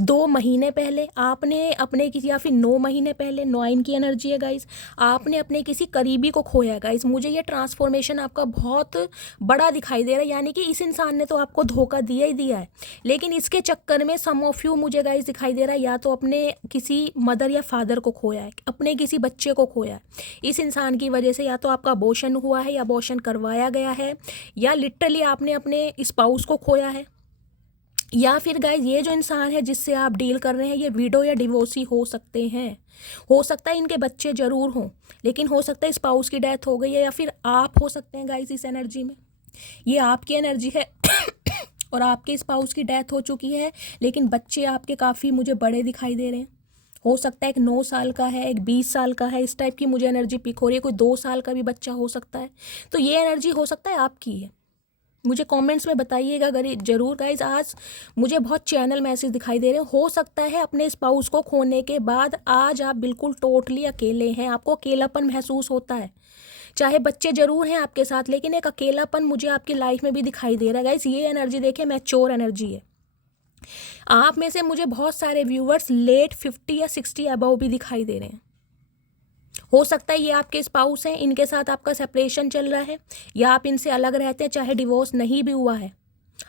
2 महीने पहले आपने अपने किसी, या फिर 9 महीने पहले, 9 की एनर्जी है गाइस, आपने अपने किसी करीबी को खोया है गाइस। मुझे ये ट्रांसफॉर्मेशन आपका बहुत बड़ा दिखाई दे रहा है, यानी कि इस इंसान ने तो आपको धोखा दिया ही दिया है, लेकिन इसके चक्कर में सम ऑफ यू मुझे गाइस दिखाई दे रहा है, या तो अपने किसी मदर या फादर को खोया है, अपने किसी बच्चे को खोया है इस इंसान की वजह से। या तो आपका अबॉर्शन हुआ है, या अबॉर्शन करवाया गया है, या लिटरली आपने अपने स्पाउस को खोया है, या फिर गाइज ये जो इंसान है जिससे आप डील कर रहे हैं ये विडो या डिवोर्सी हो सकते हैं। हो सकता है इनके बच्चे जरूर हों, लेकिन हो सकता है स्पाउस की डेथ हो गई है, या फिर आप हो सकते हैं गाइज इस एनर्जी में। ये आपकी एनर्जी है और आपके स्पाउस की डेथ हो चुकी है, लेकिन बच्चे आपके काफ़ी मुझे बड़े दिखाई दे रहे हैं। हो सकता है एक 9 साल का है, एक 20 साल का है, इस टाइप की मुझे एनर्जी पिक हो रही है। कोई 2 साल का भी बच्चा हो सकता है। तो ये एनर्जी हो सकता है आपकी है। मुझे कमेंट्स में बताइएगा अगर जरूर गाइज। आज मुझे बहुत चैनल मैसेज दिखाई दे रहे हैं। हो सकता है अपने स्पाउस को खोने के बाद आज आप बिल्कुल टोटली अकेले हैं, आपको अकेलापन महसूस होता है। चाहे बच्चे जरूर हैं आपके साथ, लेकिन एक अकेलापन मुझे आपकी लाइफ में भी दिखाई दे रहा है गाइज। ये एनर्जी देखिए, मैच्योर एनर्जी है। आप में से मुझे बहुत सारे व्यूवर्स लेट 50 या 60 अबव भी दिखाई दे रहे हैं। हो सकता है ये आपके स्पाउस हैं, इनके साथ आपका सेपरेशन चल रहा है, या आप इनसे अलग रहते हैं, चाहे डिवोर्स नहीं भी हुआ है।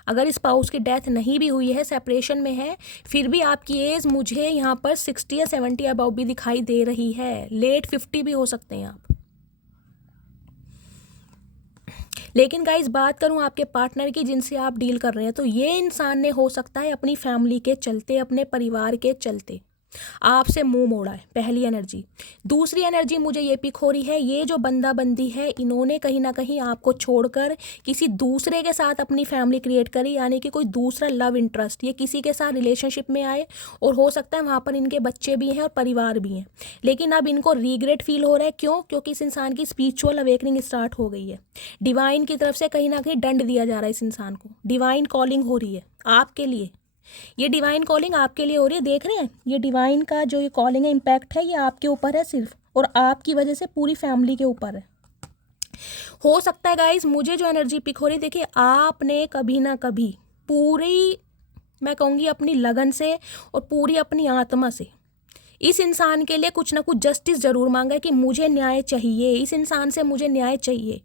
अगर स्पाउस की डेथ नहीं भी हुई है, सेपरेशन में है, फिर भी आपकी एज मुझे यहाँ पर 60 या 70 अबव भी दिखाई दे रही है। लेट 50 भी हो सकते हैं आप। लेकिन गाइस बात करूं आपके पार्टनर की जिनसे आप डील कर रहे हैं, तो ये इंसान ने हो सकता है अपनी फैमिली के चलते, अपने परिवार के चलते आपसे मुंह मोड़ा है। पहली एनर्जी। दूसरी एनर्जी मुझे ये पिक हो रही है, ये जो बंदा बंदी है इन्होंने कहीं ना कहीं आपको छोड़कर किसी दूसरे के साथ अपनी फैमिली क्रिएट करी, यानी कि कोई दूसरा लव इंटरेस्ट, ये किसी के साथ रिलेशनशिप में आए, और हो सकता है वहाँ पर इनके बच्चे भी हैं और परिवार भी हैं। लेकिन अब इनको रिग्रेट फील हो रहा है। क्यों? क्योंकि इस इंसान की स्पिरिचुअल अवेकनिंग स्टार्ट हो गई है। डिवाइन की तरफ से कहीं ना कहीं दंड दिया जा रहा है इस इंसान को। डिवाइन कॉलिंग हो रही है आपके लिए। ये डिवाइन कॉलिंग आपके लिए हो रही है। देख रहे हैं, ये डिवाइन का जो ये कॉलिंग है, इम्पैक्ट है, ये आपके ऊपर है सिर्फ, और आपकी वजह से पूरी फैमिली के ऊपर है। हो सकता है गाइज मुझे जो एनर्जी पिक हो रही है, देखिए आपने कभी ना कभी पूरी, मैं कहूँगी अपनी लगन से और पूरी अपनी आत्मा से इस इंसान के लिए कुछ ना कुछ जस्टिस जरूर मांगा है कि मुझे न्याय चाहिए, इस इंसान से मुझे न्याय चाहिए।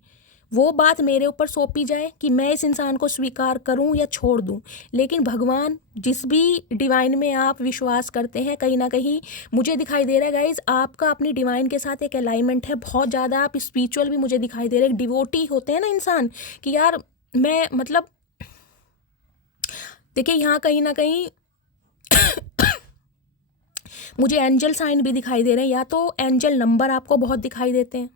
वो बात मेरे ऊपर सौंपी जाए कि मैं इस इंसान को स्वीकार करूं या छोड़ दूं। लेकिन भगवान, जिस भी डिवाइन में आप विश्वास करते हैं, कहीं ना कहीं मुझे दिखाई दे रहा है गाइज आपका अपनी डिवाइन के साथ एक अलाइनमेंट है बहुत ज़्यादा। आप स्पिरिचुअल भी मुझे दिखाई दे रहे हैं। डिवोटी होते हैं ना इंसान कि यार मैं, मतलब देखिए यहाँ कहीं ना कहीं मुझे एंजल साइन भी दिखाई दे रहे हैं। या तो एंजल नंबर आपको बहुत दिखाई देते हैं,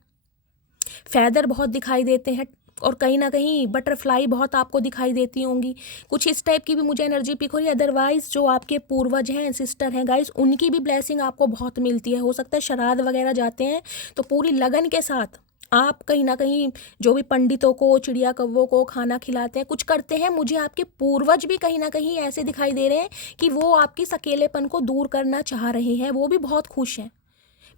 फैदर बहुत दिखाई देते हैं, और कहीं ना कहीं बटरफ्लाई बहुत आपको दिखाई देती होंगी। कुछ इस टाइप की भी मुझे एनर्जी पिक हो रही है। अदरवाइज जो आपके पूर्वज हैं, सिस्टर हैं गाइस, उनकी भी ब्लेसिंग आपको बहुत मिलती है। हो सकता है श्राद्ध वगैरह जाते हैं तो पूरी लगन के साथ आप कहीं ना कहीं जो भी पंडितों को, चिड़िया कौवों को खाना खिलाते हैं, कुछ करते हैं। मुझे आपके पूर्वज भी कहीं ना कहीं ऐसे दिखाई दे रहे हैं कि वो आपकी अकेलेपन को दूर करना चाह रहे हैं, वो भी बहुत खुश हैं।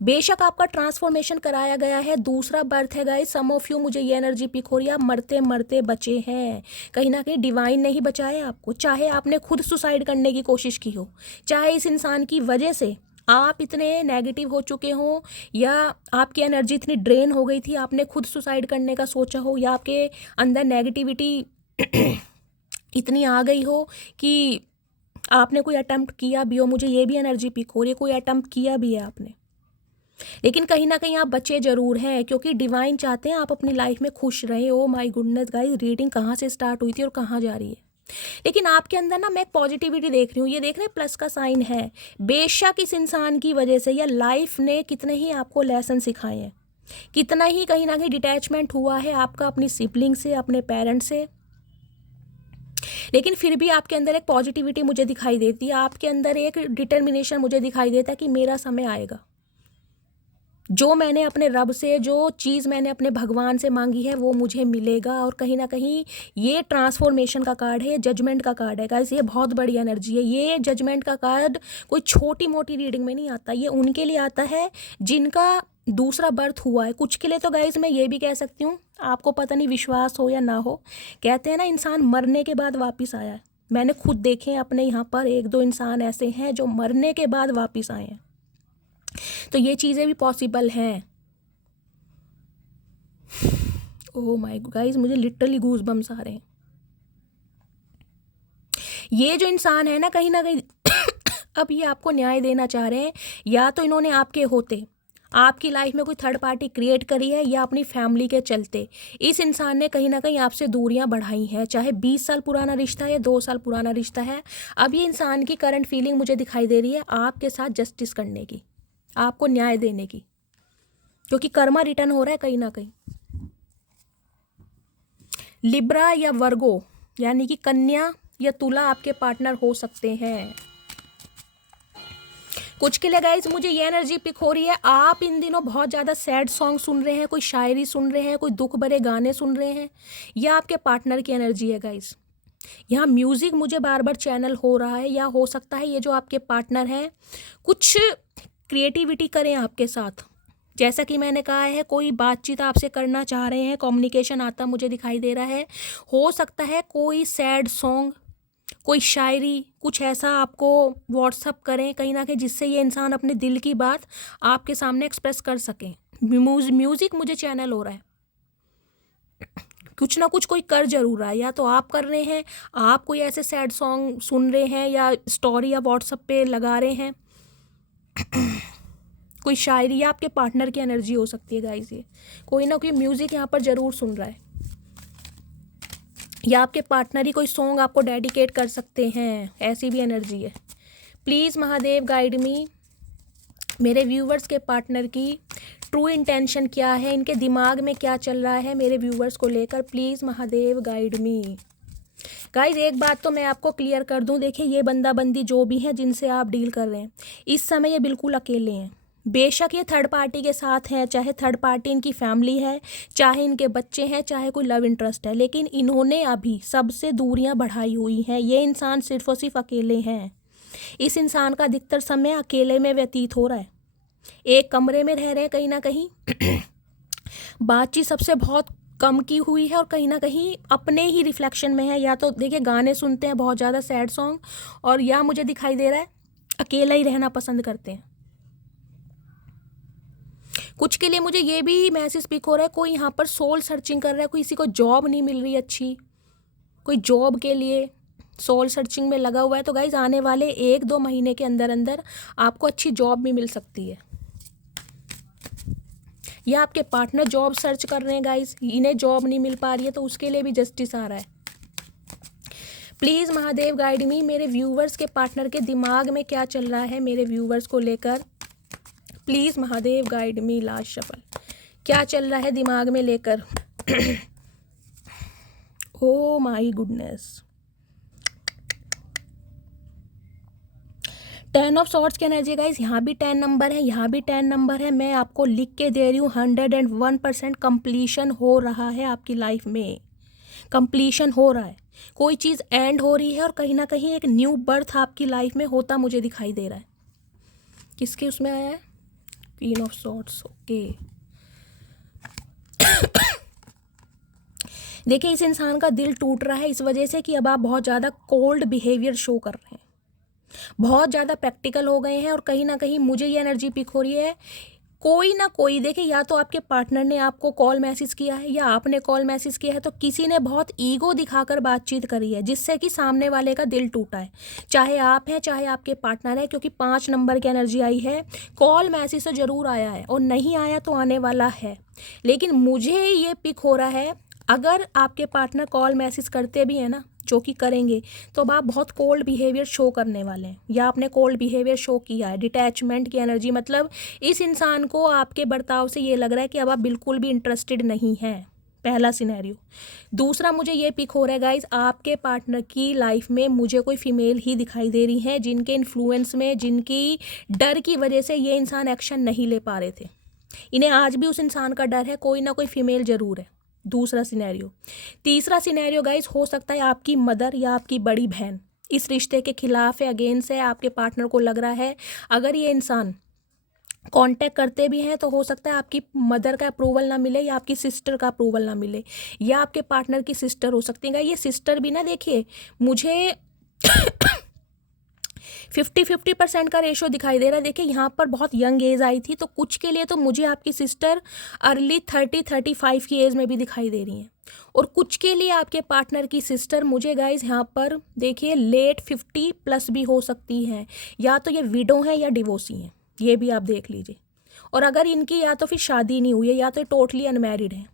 बेशक आपका ट्रांसफॉर्मेशन कराया गया है, दूसरा बर्थ है गाइस। सम ऑफ यू, मुझे ये एनर्जी पिक हो रही है, आप मरते मरते बचे हैं। कहीं ना कहीं डिवाइन ने ही बचाया आपको, चाहे आपने खुद सुसाइड करने की कोशिश की हो, चाहे इस इंसान की वजह से आप इतने नेगेटिव हो चुके हो, या आपकी एनर्जी इतनी ड्रेन हो गई थी, आपने खुद सुसाइड करने का सोचा हो, या आपके अंदर नेगेटिविटी इतनी आ गई हो कि आपने कोई अटेम्प्ट किया भी हो। मुझे ये भी एनर्जी पिक हो रही है, कोई अटेम्प्ट किया भी है आपने, लेकिन कहीं ना कहीं आप बचे जरूर हैं, क्योंकि डिवाइन चाहते हैं आप अपनी लाइफ में खुश रहें। Oh my goodness guys, reading कहाँ से स्टार्ट हुई थी और कहाँ जा रही है। लेकिन आपके अंदर ना मैं एक पॉजिटिविटी देख रही हूँ, ये देख रहे हैं प्लस का साइन है। बेशक इस इंसान की वजह से या लाइफ ने कितने ही आपको लेसन सिखाए हैं, कितना ही कहीं ना कहीं डिटैचमेंट हुआ है आपका अपनी सिबलिंग से, अपने पेरेंट्स से, लेकिन फिर भी आपके अंदर एक पॉजिटिविटी मुझे दिखाई देती है, आपके अंदर एक डिटर्मिनेशन मुझे दिखाई देता है कि मेरा समय आएगा। जो मैंने अपने रब से, जो चीज़ मैंने अपने भगवान से मांगी है वो मुझे मिलेगा। और कहीं ना कहीं ये ट्रांसफॉर्मेशन का कार्ड है, जजमेंट का कार्ड है गाइस, ये बहुत बड़ी एनर्जी है। ये जजमेंट का कार्ड कोई छोटी मोटी रीडिंग में नहीं आता, ये उनके लिए आता है जिनका दूसरा बर्थ हुआ है। कुछ के लिए तो गाइस मैं ये भी कह सकती हूँ, आपको पता नहीं विश्वास हो या ना हो, कहते हैं ना इंसान मरने के बाद वापस आया है। मैंने खुद देखे हैं अपने यहाँ पर, एक दो इंसान ऐसे हैं जो मरने के बाद वापस आए हैं, तो ये चीज़ें भी पॉसिबल हैं। ओह माय गाइस, मुझे लिटरली गूज बम्स आ रहे हैं। ये जो इंसान है ना कहीं अब ये आपको न्याय देना चाह रहे हैं, या तो इन्होंने आपके होते आपकी लाइफ में कोई थर्ड पार्टी क्रिएट करी है, या अपनी फैमिली के चलते इस इंसान ने कहीं ना कहीं आपसे दूरियां बढ़ाई हैं। चाहे 20 साल पुराना रिश्ता है, 2 साल पुराना रिश्ता है, अब ये इंसान की करंट फीलिंग मुझे दिखाई दे रही है आपके साथ जस्टिस करने की, आपको न्याय देने की, क्योंकि कर्मा रिटर्न हो रहा है कहीं ना कहीं। लिब्रा या वर्गो यानी कि कन्या या तुला आपके पार्टनर हो सकते हैं। कुछ के लिए गाइस मुझे ये एनर्जी पिक हो रही है, आप इन दिनों बहुत ज़्यादा सैड सॉन्ग सुन रहे हैं, कोई शायरी सुन रहे हैं, कोई दुख भरे गाने सुन रहे हैं, या आपके पार्टनर की एनर्जी है गाइस। यहाँ म्यूज़िक मुझे बार बार चैनल हो रहा है, या हो सकता है ये जो आपके पार्टनर हैं कुछ क्रिएटिविटी करें आपके साथ। जैसा कि मैंने कहा है, कोई बातचीत आपसे करना चाह रहे हैं, कम्युनिकेशन आता मुझे दिखाई दे रहा है। हो सकता है कोई सैड सॉन्ग, कोई शायरी, कुछ ऐसा आपको व्हाट्सअप करें कहीं ना कहीं, जिससे ये इंसान अपने दिल की बात आपके सामने एक्सप्रेस कर सकें। म्यूज़िक मुझे चैनल हो रहा है, कुछ ना कुछ कोई कर जरूर रहा है, या तो आप कर रहे हैं, आप कोई ऐसे सैड सॉन्ग सुन रहे हैं, या स्टोरी या व्हाट्सएप पे लगा रहे हैं कोई शायरी, या आपके पार्टनर की एनर्जी हो सकती है गाइस। ये कोई ना कोई म्यूज़िक यहाँ पर ज़रूर सुन रहा है, या आपके पार्टनर ही कोई सॉन्ग आपको डेडिकेट कर सकते हैं, ऐसी भी एनर्जी है। प्लीज़ महादेव गाइड मी, मेरे व्यूवर्स के पार्टनर की ट्रू इंटेंशन क्या है, इनके दिमाग में क्या चल रहा है मेरे व्यूवर्स को लेकर। Please Mahadev guide me. Guys एक बात तो मैं आपको क्लियर कर दूं, देखिए ये बंदा बंदी जो भी हैं जिनसे आप डील कर रहे हैं, इस समय ये बिल्कुल अकेले हैं। बेशक ये थर्ड पार्टी के साथ हैं, चाहे थर्ड पार्टी इनकी फैमिली है, चाहे इनके बच्चे हैं, चाहे कोई लव इंटरेस्ट है, लेकिन इन्होंने अभी सबसे दूरियां बढ़ाई हुई हैं। ये इंसान सिर्फ और सिर्फ अकेले हैं। इस इंसान का अधिकतर समय अकेले में व्यतीत हो रहा है, एक कमरे में रह रहे हैं कहीं ना कहीं बातचीत सबसे बहुत कम की हुई है, और कहीं ना कहीं अपने ही रिफ्लेक्शन में है। या तो देखिए गाने सुनते हैं बहुत ज़्यादा सैड सॉन्ग, और या मुझे दिखाई दे रहा है अकेला ही रहना पसंद करते हैं। कुछ के लिए मुझे ये भी मैसेज पिक हो रहा है, कोई यहाँ पर सोल सर्चिंग कर रहा है, कोई किसी को जॉब नहीं मिल रही अच्छी, कोई जॉब के लिए सोल सर्चिंग में लगा हुआ है। तो गाइज आने वाले 1-2 महीने के अंदर अंदर आपको अच्छी जॉब भी मिल सकती है, या आपके पार्टनर जॉब सर्च कर रहे हैं गाइज, इन्हें जॉब नहीं मिल पा रही है, तो उसके लिए भी जस्टिस आ रहा है। प्लीज़ महादेव गाइड मी, मेरे व्यूवर्स के पार्टनर के दिमाग में क्या चल रहा है मेरे व्यूवर्स को लेकर। Please Mahadev guide me, last shuffle क्या चल रहा है दिमाग में लेकर ओ माई गुडनेस। 10 ऑफ सॉर्ड्स की एनर्जी गाइज, यहाँ भी 10 नंबर है, यहाँ भी 10 नंबर है। मैं आपको लिख के दे रही हूँ 101% कंप्लीशन हो रहा है आपकी लाइफ में, कंप्लीशन हो रहा है, कोई चीज़ एंड हो रही है, और कहीं ना कहीं एक न्यू बर्थ आपकी लाइफ में होता मुझे दिखाई दे रहा है। किसके उसमें आया है, क्वीन ऑफ सॉर्ड्स, ओके। देखिए इस इंसान का दिल टूट रहा है इस वजह से कि अब आप बहुत ज़्यादा कोल्ड बिहेवियर शो कर रहे हैं, बहुत ज़्यादा प्रैक्टिकल हो गए हैं, और कहीं ना कहीं मुझे ये एनर्जी पिक हो रही है, कोई ना कोई, देखिए या तो आपके पार्टनर ने आपको कॉल मैसेज किया है या आपने कॉल मैसेज किया है, तो किसी ने बहुत ईगो दिखाकर बातचीत करी है जिससे कि सामने वाले का दिल टूटा है, चाहे आप हैं चाहे आपके पार्टनर है, क्योंकि 5 नंबर की एनर्जी आई है। कॉल मैसेज तो ज़रूर आया है और नहीं आया तो आने वाला है, लेकिन मुझे ये पिक हो रहा है अगर आपके पार्टनर कॉल मैसेज करते भी हैं ना, जो कि करेंगे, तो अब आप बहुत कोल्ड बिहेवियर शो करने वाले हैं या आपने कोल्ड बिहेवियर शो किया है। डिटैचमेंट की एनर्जी, मतलब इस इंसान को आपके बर्ताव से ये लग रहा है कि अब आप बिल्कुल भी इंटरेस्टेड नहीं हैं, पहला सिनेरियो। दूसरा मुझे ये पिक हो रहा है गाइज, आपके पार्टनर की लाइफ में मुझे कोई फीमेल ही दिखाई दे रही है जिनके इन्फ्लुएंस में, जिनकी डर की वजह से ये इंसान एक्शन नहीं ले पा रहे थे। इन्हें आज भी उस इंसान का डर है, कोई ना कोई फीमेल ज़रूर है। दूसरा सिनेरियो। तीसरा सिनेरियो गाइस, हो सकता है आपकी मदर या आपकी बड़ी बहन इस रिश्ते के खिलाफ है, अगेंस्ट है। आपके पार्टनर को लग रहा है अगर ये इंसान कांटेक्ट करते भी हैं तो हो सकता है आपकी मदर का अप्रूवल ना मिले या आपकी सिस्टर का अप्रूवल ना मिले, या आपके पार्टनर की सिस्टर हो सकती है। ये सिस्टर भी ना, देखिए मुझे 50-50% का रेशो दिखाई दे रहा है। देखिए यहाँ पर बहुत यंग एज आई थी, तो कुछ के लिए तो मुझे आपकी सिस्टर अर्ली 30-35 की एज में भी दिखाई दे रही हैं, और कुछ के लिए आपके पार्टनर की सिस्टर मुझे गाइज यहाँ पर देखिए लेट 50+ भी हो सकती हैं, या तो ये विडो हैं या डिवोर्सी हैं, ये भी आप देख लीजिए। और अगर इनकी या तो फिर शादी नहीं हुई है या तो टोटली अनमैरिड है।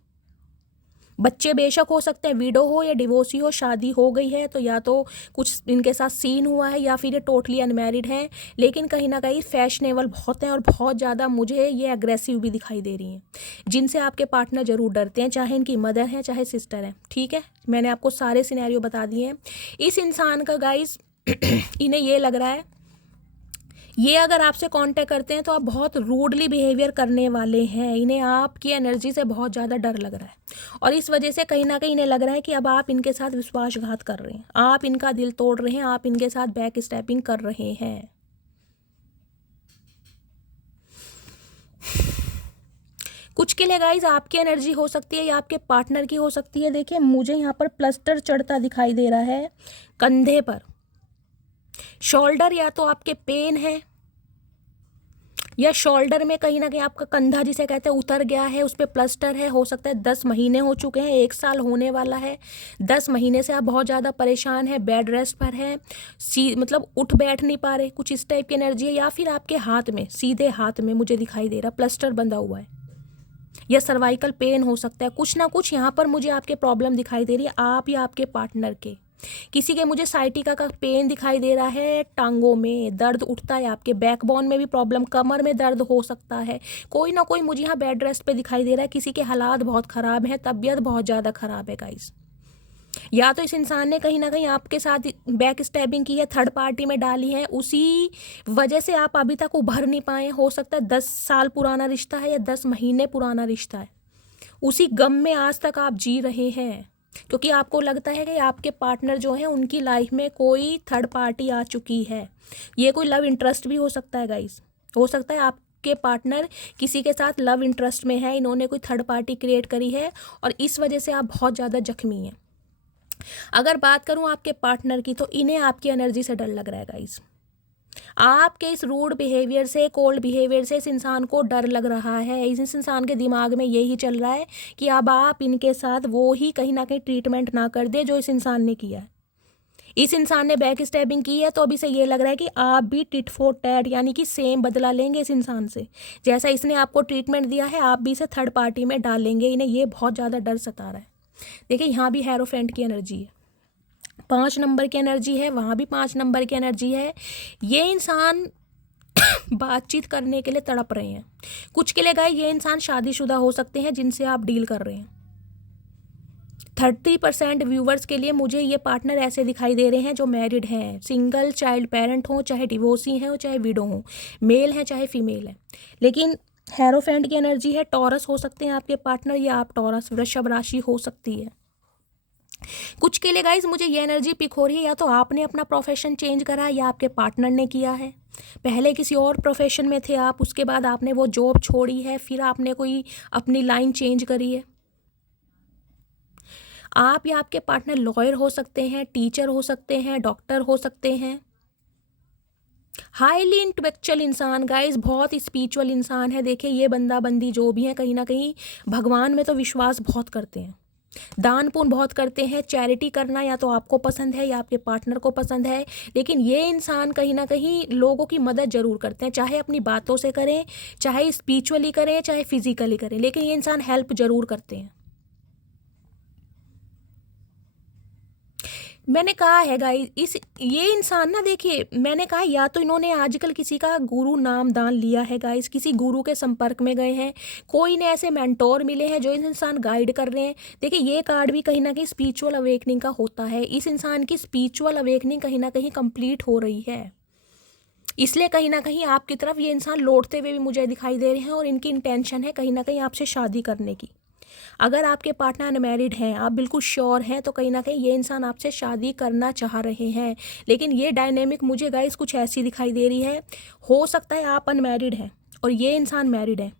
बच्चे बेशक हो सकते हैं, विडो हो या डिवोर्सी हो, शादी हो गई है तो या तो कुछ इनके साथ सीन हुआ है या फिर ये टोटली अनमैरिड हैं, लेकिन कहीं ना कहीं फैशनेबल बहुत हैं और बहुत ज़्यादा मुझे ये एग्रेसिव भी दिखाई दे रही हैं, जिनसे आपके पार्टनर ज़रूर डरते हैं, चाहे इनकी मदर है चाहे सिस्टर है। ठीक है, मैंने आपको सारे सिनेरियो बता दिए हैं। इस इंसान का गाइस इन्हें ये लग रहा है ये अगर आपसे कांटेक्ट करते हैं तो आप बहुत रूडली बिहेवियर करने वाले हैं, इन्हें आपकी एनर्जी से बहुत ज़्यादा डर लग रहा है, और इस वजह से कहीं ना कहीं इन्हें लग रहा है कि अब आप इनके साथ विश्वासघात कर रहे हैं, आप इनका दिल तोड़ रहे हैं, आप इनके साथ बैक स्टेपिंग कर रहे हैं। कुछ के लिए गाइज आपकी एनर्जी हो सकती है या आपके पार्टनर की हो सकती है। देखिए मुझे यहाँ पर प्लस्टर चढ़ता दिखाई दे रहा है कंधे पर, शोल्डर या तो आपके पेन है या शोल्डर में कहीं ना कहीं आपका कंधा जिसे कहते हैं उतर गया है, उस पर प्लस्टर है। हो सकता है 10 महीने हो चुके हैं, 1 साल होने वाला है। 10 महीने से आप बहुत ज़्यादा परेशान हैं, बेड रेस्ट पर हैं, मतलब उठ बैठ नहीं पा रहे, कुछ इस टाइप की एनर्जी है। या फिर आपके हाथ में, सीधे हाथ में मुझे दिखाई दे रहा प्लस्टर बंधा हुआ है, या सर्वाइकल पेन हो सकता है। कुछ ना कुछ यहाँ पर मुझे आपके प्रॉब्लम दिखाई दे रही है, आप या आपके पार्टनर के। किसी के मुझे साइटिका का पेन दिखाई दे रहा है, टांगों में दर्द उठता है, आपके बैकबोन में भी प्रॉब्लम, कमर में दर्द हो सकता है। कोई ना कोई मुझे यहाँ बेड रेस्ट पे दिखाई दे रहा है। किसी के हालात बहुत ख़राब हैं, तबीयत बहुत ज़्यादा ख़राब है गाइस। या तो इस इंसान ने कहीं ना कहीं आपके साथ बैक स्टैबिंग की है, थर्ड पार्टी में डाली है, उसी वजह से आप अभी तक उभर नहीं पाए। हो सकता है 10 साल पुराना रिश्ता है या 10 महीने पुराना रिश्ता है, उसी गम में आज तक आप जी रहे हैं, क्योंकि आपको लगता है कि आपके पार्टनर जो हैं उनकी लाइफ में कोई थर्ड पार्टी आ चुकी है। ये कोई लव इंटरेस्ट भी हो सकता है गाइस, हो सकता है आपके पार्टनर किसी के साथ लव इंटरेस्ट में है, इन्होंने कोई थर्ड पार्टी क्रिएट करी है और इस वजह से आप बहुत ज़्यादा जख्मी हैं। अगर बात करूं आपके पार्टनर की, तो इन्हें आपकी एनर्जी से डर लग रहा है गाइस। आपके इस रूड बिहेवियर से, कोल्ड बिहेवियर से इस इंसान को डर लग रहा है। इस इंसान के दिमाग में यही चल रहा है कि अब आप इनके साथ वो ही कहीं ना कहीं ट्रीटमेंट ना कर दे जो इस इंसान ने किया है। इस इंसान ने बैक स्टैबिंग की है, तो अभी से ये लग रहा है कि आप भी टिट फॉर टैट, यानी कि सेम बदला लेंगे इस इंसान से। जैसा इसने आपको ट्रीटमेंट दिया है, आप भी इसे थर्ड पार्टी में डालेंगे। इन्हें ये बहुत ज़्यादा डर सता रहा है। देखिए यहाँ भी हेरोफेंट की एनर्जी है, 5 नंबर की एनर्जी है, वहाँ भी 5 नंबर की एनर्जी है। ये इंसान बातचीत करने के लिए तड़प रहे हैं। कुछ के लिए गाय ये इंसान शादीशुदा हो सकते हैं जिनसे आप डील कर रहे हैं। 30% व्यूवर्स के लिए मुझे ये पार्टनर ऐसे दिखाई दे रहे हैं जो मैरिड हैं, सिंगल चाइल्ड पेरेंट हों, चाहे डिवोर्सी हैं, चाहे विडो हों, मेल है चाहे फीमेल है। लेकिन हेरोफेंट की एनर्जी है, टॉरस हो सकते हैं आपके पार्टनर, या आप टॉरस, वृषभ राशि हो सकती है। कुछ के लिए गाइज मुझे ये एनर्जी पिक हो रही है, या तो आपने अपना प्रोफेशन चेंज करा है या आपके पार्टनर ने किया है। पहले किसी और प्रोफेशन में थे आप, उसके बाद आपने वो जॉब छोड़ी है, फिर आपने कोई अपनी लाइन चेंज करी है। आप या आपके पार्टनर लॉयर हो सकते हैं, टीचर हो सकते हैं, डॉक्टर हो सकते हैं। हाईली इंटेलेक्चुअल इंसान गाइस, बहुत स्पिरिचुअल इंसान है। देखिए ये बंदा बंदी जो भी है, कहीं ना कहीं भगवान में तो विश्वास बहुत करते हैं, दान पुण्य बहुत करते हैं। चैरिटी करना या तो आपको पसंद है या आपके पार्टनर को पसंद है, लेकिन ये इंसान कहीं ना कहीं लोगों की मदद जरूर करते हैं, चाहे अपनी बातों से करें, चाहे स्पिरिचुअली करें, चाहे फिजिकली करें, लेकिन ये इंसान हेल्प जरूर करते हैं। मैंने कहा है गाइस, ये इंसान ना, देखिए मैंने कहा या तो इन्होंने आजकल किसी का गुरु नाम दान लिया है गाइस, किसी गुरु के संपर्क में गए हैं, कोई ने ऐसे मेंटोर मिले हैं जो इस इंसान गाइड कर रहे हैं। देखिए ये कार्ड भी कहीं ना कहीं स्पिरिचुअल अवेकनिंग का होता है। इस इंसान की स्पिरिचुअल अवेकनिंग कहीं ना कहीं कंप्लीट हो रही है, इसलिए कहीं ना कहीं आपकी तरफ ये इंसान लौटते हुए भी मुझे दिखाई दे रहे हैं, और इनकी इंटेंशन है कहीं ना कहीं आपसे शादी करने की। अगर आपके पार्टनर अनमैरिड हैं, आप बिल्कुल श्योर हैं, तो कहीं ना कहीं ये इंसान आपसे शादी करना चाह रहे हैं। लेकिन ये डायनेमिक मुझे गाइस कुछ ऐसी दिखाई दे रही है, हो सकता है आप अनमैरिड हैं और ये इंसान मैरिड है,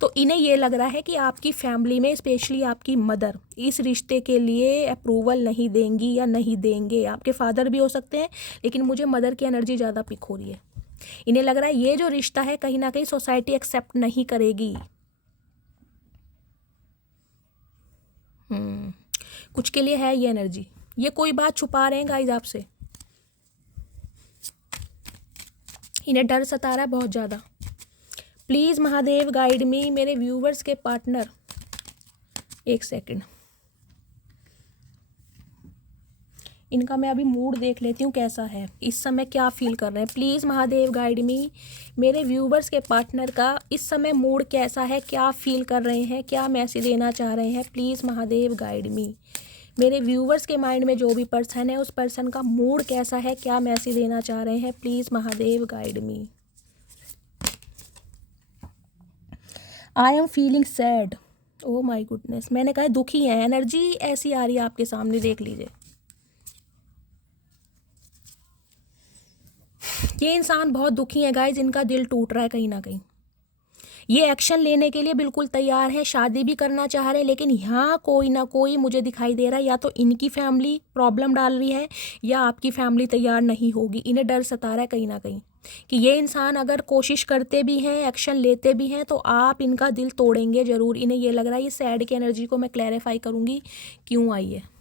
तो इन्हें ये लग रहा है कि आपकी फैमिली में स्पेशली आपकी मदर इस रिश्ते के लिए अप्रूवल नहीं देंगी या नहीं देंगे। आपके फादर भी हो सकते हैं, लेकिन मुझे मदर की एनर्जी ज़्यादा पिक हो रही है। इन्हें लग रहा है ये जो रिश्ता है कहीं ना कहीं सोसाइटी एक्सेप्ट नहीं करेगी। कुछ के लिए है ये एनर्जी, ये कोई बात छुपा रहे हैं गाइज आपसे, इन्हें डर सता रहा है बहुत ज़्यादा। प्लीज़ महादेव गाइड मी, मेरे व्यूवर्स के पार्टनर, एक सेकंड, इनका मैं अभी मूड देख लेती हूँ कैसा है, इस समय क्या फील कर रहे हैं। प्लीज़ महादेव गाइड मी, मेरे व्यूवर्स के पार्टनर का इस समय मूड कैसा है, क्या फील कर रहे हैं, क्या मैसेज देना चाह रहे हैं। प्लीज़ महादेव गाइड मी, मेरे व्यूवर्स के माइंड में जो भी पर्सन है उस पर्सन का मूड कैसा है, क्या मैसेज देना चाह रहे हैं। Please Mahadev guide me. I am feeling sad, oh my goodness, मैंने कहा दुखी है, एनर्जी ऐसी आ रही है आपके सामने, देख लीजिए। ये इंसान बहुत दुखी है गाइज, इनका दिल टूट रहा है कहीं ना कहीं। ये एक्शन लेने के लिए बिल्कुल तैयार है, शादी भी करना चाह रहे हैं, लेकिन यहाँ कोई ना कोई मुझे दिखाई दे रहा है, या तो इनकी फैमिली प्रॉब्लम डाल रही है या आपकी फैमिली तैयार नहीं होगी। इन्हें डर सता रहा है कहीं ना कहीं कि ये इंसान अगर कोशिश करते भी हैं, एक्शन लेते भी हैं, तो आप इनका दिल तोड़ेंगे ज़रूर। इन्हें ये लग रहा है, ये सैड की एनर्जी को मैं क्लैरिफाई करूँगी क्यों आई है।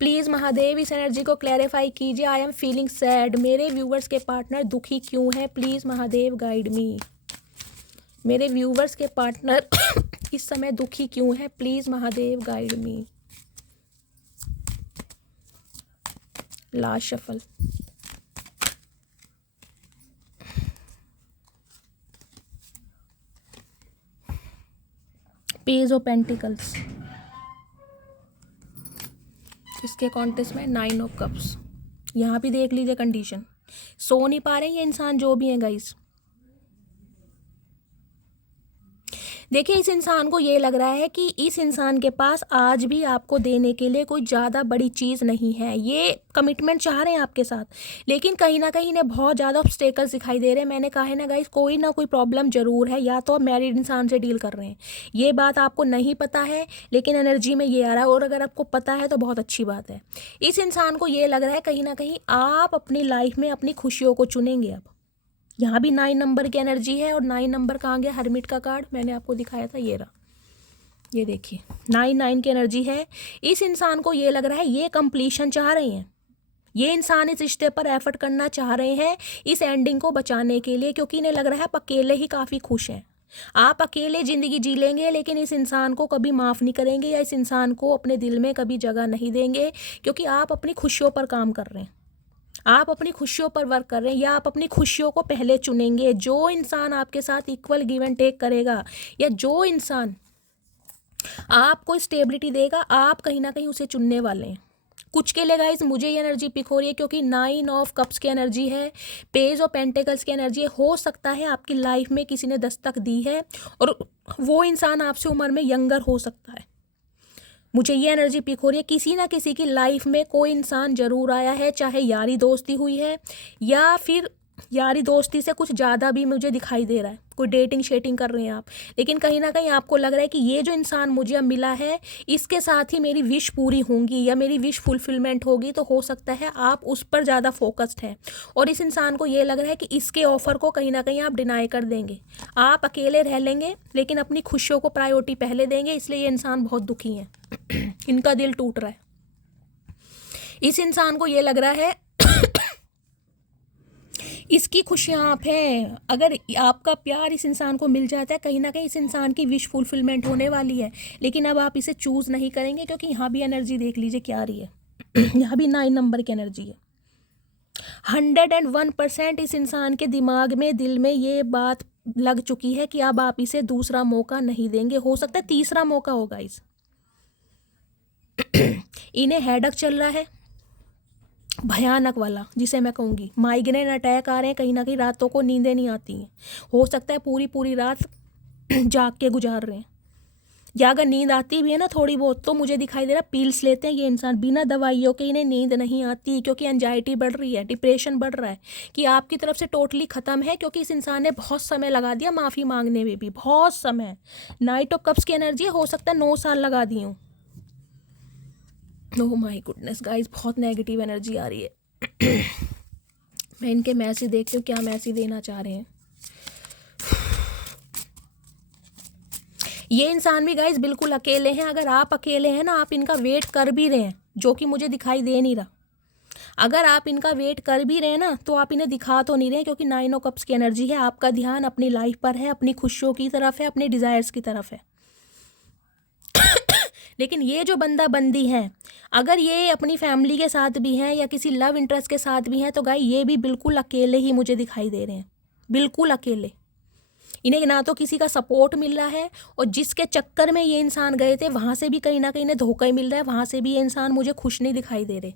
प्लीज़ महादेव इस एनर्जी को क्लैरिफाई कीजिए। आई एम फीलिंग सैड, मेरे व्यूवर्स के पार्टनर दुखी क्यों है। प्लीज़ महादेव गाइड मी, मेरे व्यूवर्स के पार्टनर इस समय दुखी क्यों है। Please Mahadev guide me. Last shuffle, page of pentacles, इसके कॉन्टेस्ट में 9 ऑफ कप्स। यहाँ भी देख लीजिए कंडीशन, सो नहीं पा रहे ये इंसान जो भी है गाइस। देखिए इस इंसान को ये लग रहा है कि इस इंसान के पास आज भी आपको देने के लिए कोई ज़्यादा बड़ी चीज़ नहीं है। ये कमिटमेंट चाह रहे हैं आपके साथ, लेकिन कहीं ना कहीं इन्हें बहुत ज़्यादा ऑब्स्टेकल्स दिखाई दे रहे हैं। मैंने कहा है ना गाइस, कोई ना कोई प्रॉब्लम ज़रूर है, या तो आप मैरिड इंसान से डील कर रहे हैं, ये बात आपको नहीं पता है, लेकिन एनर्जी में ये आ रहा है, और अगर आपको पता है तो बहुत अच्छी बात है। इस इंसान को ये लग रहा है कहीं ना कहीं आप अपनी लाइफ में अपनी खुशियों को चुनेंगे। अब यहाँ भी 9 नंबर की एनर्जी है, और 9 नंबर कहाँ गया, हर्मिट का कार्ड मैंने आपको दिखाया था, ये रहा, ये देखिए 9 की एनर्जी है। इस इंसान को ये लग रहा है ये कंप्लीशन चाह रहे हैं, ये इंसान इस रिश्ते पर एफर्ट करना चाह रहे हैं इस एंडिंग को बचाने के लिए, क्योंकि इन्हें लग रहा है आप अकेले ही काफ़ी खुश हैं, आप अकेले ज़िंदगी जी लेंगे, लेकिन इस इंसान को कभी माफ़ नहीं करेंगे, या इस इंसान को अपने दिल में कभी जगह नहीं देंगे, क्योंकि आप अपनी खुशियों पर काम कर रहे हैं, आप अपनी खुशियों पर वर्क कर रहे हैं, या आप अपनी खुशियों को पहले चुनेंगे। जो इंसान आपके साथ इक्वल गिव एंड टेक करेगा, या जो इंसान आपको स्टेबिलिटी देगा, आप कहीं ना कहीं उसे चुनने वाले हैं। कुछ के लिए गाइस मुझे ये एनर्जी पिक हो रही है, क्योंकि 9 ऑफ कप्स की एनर्जी है, पेज ऑफ पेंटिकल्स की एनर्जी है। हो सकता है आपकी लाइफ में किसी ने दस्तक दी है, और वो इंसान आपसे उम्र में यंगर हो सकता है। मुझे ये एनर्जी पिक हो रही है, किसी ना किसी की लाइफ में कोई इंसान ज़रूर आया है, चाहे यारी दोस्ती हुई है, या फिर यारी दोस्ती से कुछ ज़्यादा भी मुझे दिखाई दे रहा है, कोई डेटिंग शेटिंग कर रहे हैं आप, लेकिन कहीं ना कहीं आपको लग रहा है कि ये जो इंसान मुझे अब मिला है इसके साथ ही मेरी विश पूरी होंगी या मेरी विश फुलफिलमेंट होगी, तो हो सकता है आप उस पर ज़्यादा फोकस्ड हैं और इस इंसान को ये लग रहा है कि इसके ऑफ़र को कहीं ना कहीं आप डिनाई कर देंगे, आप अकेले रह लेंगे लेकिन अपनी खुशियों को प्रायोरिटी पहले देंगे, इसलिए ये इंसान बहुत दुखी है। इनका दिल टूट रहा है। इस इंसान को ये लग रहा है इसकी खुशियाँ आप हैं। अगर आपका प्यार इस इंसान को मिल जाता है, कहीं ना कहीं इस इंसान की विश फुलफिलमेंट होने वाली है, लेकिन अब आप इसे चूज़ नहीं करेंगे क्योंकि यहाँ भी एनर्जी देख लीजिए क्या रही है। यहाँ भी 9 नंबर की एनर्जी है। 101% इस इंसान के दिमाग में, दिल में ये बात लग चुकी है कि अब आप इसे दूसरा मौका नहीं देंगे, हो सकता है तीसरा मौका होगा इस इन्हें हेडक चल रहा है भयानक वाला, जिसे मैं कहूँगी माइग्रेन अटैक आ रहे हैं, कहीं ना कहीं रातों को नींदें नहीं आती हैं, हो सकता है पूरी पूरी रात जाग के गुजार रहे हैं, या अगर नींद आती भी है ना थोड़ी बहुत, तो मुझे दिखाई दे रहा है पील्स लेते हैं ये इंसान बिना दवाइयों के, इन्हें नींद नहीं आती क्योंकि एंजाइटी बढ़ रही है, डिप्रेशन बढ़ रहा है कि आपकी तरफ से टोटली ख़त्म है, क्योंकि इस इंसान ने बहुत समय लगा दिया माफ़ी मांगने में भी, बहुत समय। नाइट ऑफ कप्स की एनर्जी हो सकता है 9 साल लगा दी हूँ। ओह माय गुडनेस गाइस, बहुत नेगेटिव एनर्जी आ रही है। मैं इनके मैसेज देखती हूँ क्या मैसेज देना चाह रहे हैं। ये इंसान भी गाइस बिल्कुल अकेले हैं। अगर आप अकेले हैं ना, आप इनका वेट कर भी रहे हैं, जो कि मुझे दिखाई दे नहीं रहा, अगर आप इनका वेट कर भी रहे हैं ना, तो आप इन्हें दिखा तो नहीं रहे, क्योंकि 9 ऑफ कप्स की एनर्जी है। आपका ध्यान अपनी लाइफ पर है, अपनी खुशियों की तरफ है, अपने डिज़ायर्स की तरफ है। लेकिन ये जो बंदा बंदी हैं, अगर ये अपनी फैमिली के साथ भी हैं या किसी लव इंटरेस्ट के साथ भी हैं, तो गाइस ये भी बिल्कुल अकेले ही मुझे दिखाई दे रहे हैं, बिल्कुल अकेले। इन्हें ना तो किसी का सपोर्ट मिल रहा है, और जिसके चक्कर में ये इंसान गए थे वहाँ से भी कहीं ना कहीं इन्हें धोखा ही मिल रहा है, वहाँ से भी ये इंसान मुझे खुश नहीं दिखाई दे रहे।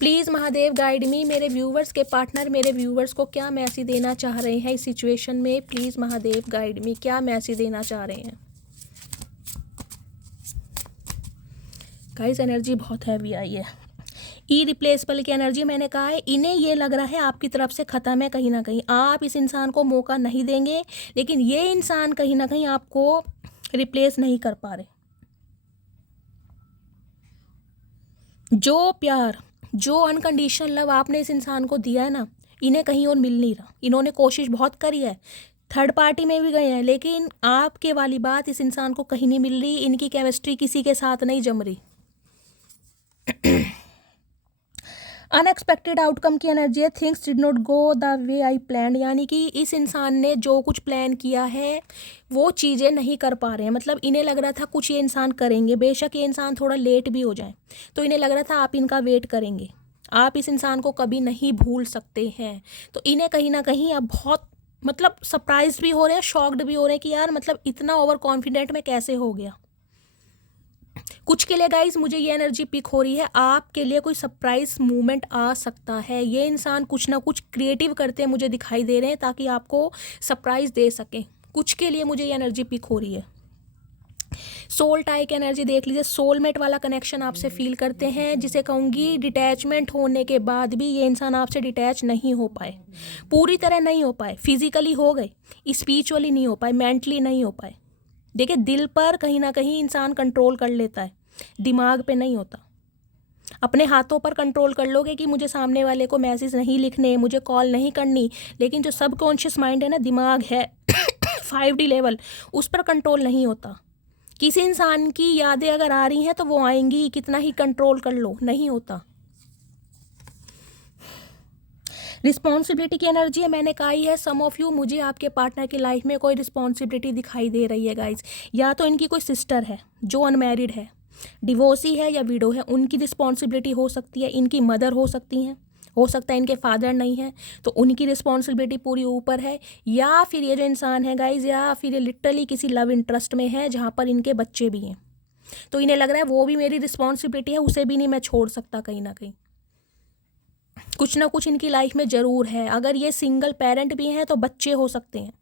प्लीज़ महादेव गाइड मी, मेरे व्यूवर्स के पार्टनर मेरे व्यूवर्स को क्या मैसेज देना चाह रहे हैं इस सिचुएशन में। प्लीज़ महादेव गाइड मी, क्या मैसेज देना चाह रहे हैं। गाइस एनर्जी बहुत हैवी आई है, इरिप्लेसेबल की एनर्जी। मैंने कहा है इन्हें ये लग रहा है आपकी तरफ से ख़त्म है, कहीं ना कहीं आप इस इंसान को मौका नहीं देंगे, लेकिन ये इंसान कहीं ना कहीं आपको रिप्लेस नहीं कर पा रहे। जो प्यार, जो अनकंडीशनल लव आपने इस इंसान को दिया है ना, इन्हें कहीं और मिल नहीं रहा। इन्होंने कोशिश बहुत करी है, थर्ड पार्टी में भी गए हैं, लेकिन आपके वाली बात इस इंसान को कहीं नहीं मिल रही। इनकी केमिस्ट्री किसी के साथ नहीं जम रही। अनएक्सपेक्टेड आउटकम की एनर्जी है, things did not go the way I plan, यानी कि इस इंसान ने जो कुछ प्लान किया है वो चीज़ें नहीं कर पा रहे हैं। मतलब इन्हें लग रहा था कुछ ये इंसान करेंगे, बेशक ये इंसान थोड़ा लेट भी हो जाए, तो इन्हें लग रहा था आप इनका वेट करेंगे, आप इस इंसान को कभी नहीं भूल सकते हैं। तो इन्हें कहीं ना कहीं अब बहुत मतलब सरप्राइज भी हो रहे हैं, शॉक्ड भी हो रहे हैं कि यार मतलब इतना ओवर कॉन्फिडेंट में कैसे हो गया। कुछ के लिए गाइस मुझे ये एनर्जी पिक हो रही है, आपके लिए कोई सरप्राइज मूवमेंट आ सकता है। ये इंसान कुछ ना कुछ क्रिएटिव करते हैं मुझे दिखाई दे रहे हैं, ताकि आपको सरप्राइज दे सकें। कुछ के लिए मुझे ये एनर्जी पिक हो रही है। सोल टाई की एनर्जी देख लीजिए, सोलमेट वाला कनेक्शन आपसे फील करते हैं, जिसे कहूँगी डिटैचमेंट होने के बाद भी ये इंसान आपसे डिटैच नहीं हो पाए, पूरी तरह नहीं हो पाए। फिजिकली हो गए, स्पिरिचुअली नहीं हो पाए, मेंटली नहीं हो पाए। देखिए दिल पर कहीं ना कहीं इंसान कंट्रोल कर लेता है, दिमाग पे नहीं होता। अपने हाथों पर कंट्रोल कर लोगे कि मुझे सामने वाले को मैसेज नहीं लिखने, मुझे कॉल नहीं करनी, लेकिन जो सबकॉन्शियस माइंड है ना, दिमाग है 5D लेवल, उस पर कंट्रोल नहीं होता। किसी इंसान की यादें अगर आ रही हैं तो वो आएंगी, कितना ही कंट्रोल कर लो नहीं होता। रिस्पॉन्सिबिलिटी की एनर्जी है, मैंने कहा ही है सम ऑफ यू, मुझे आपके पार्टनर की लाइफ में कोई रिस्पॉन्सिबिलिटी दिखाई दे रही है गाइज। या तो इनकी कोई सिस्टर है जो अनमैरिड है, डिवोर्सी है या विडो है, उनकी रिस्पॉन्सिबिलिटी हो सकती है। इनकी मदर हो सकती हैं, हो सकता है इनके फादर नहीं है तो उनकी रिस्पॉन्सिबिलिटी पूरी ऊपर है। या फिर ये जो इंसान है गाइज, या फिर ये लिटरली किसी लव इंटरेस्ट में है जहाँ पर इनके बच्चे भी हैं, तो इन्हें लग रहा है वो भी मेरी रिस्पॉन्सिबिलिटी है, उसे भी नहीं मैं छोड़ सकता। कहीं ना कहीं कुछ ना कुछ इनकी लाइफ में ज़रूर है। अगर ये सिंगल पेरेंट भी हैं तो बच्चे हो सकते हैं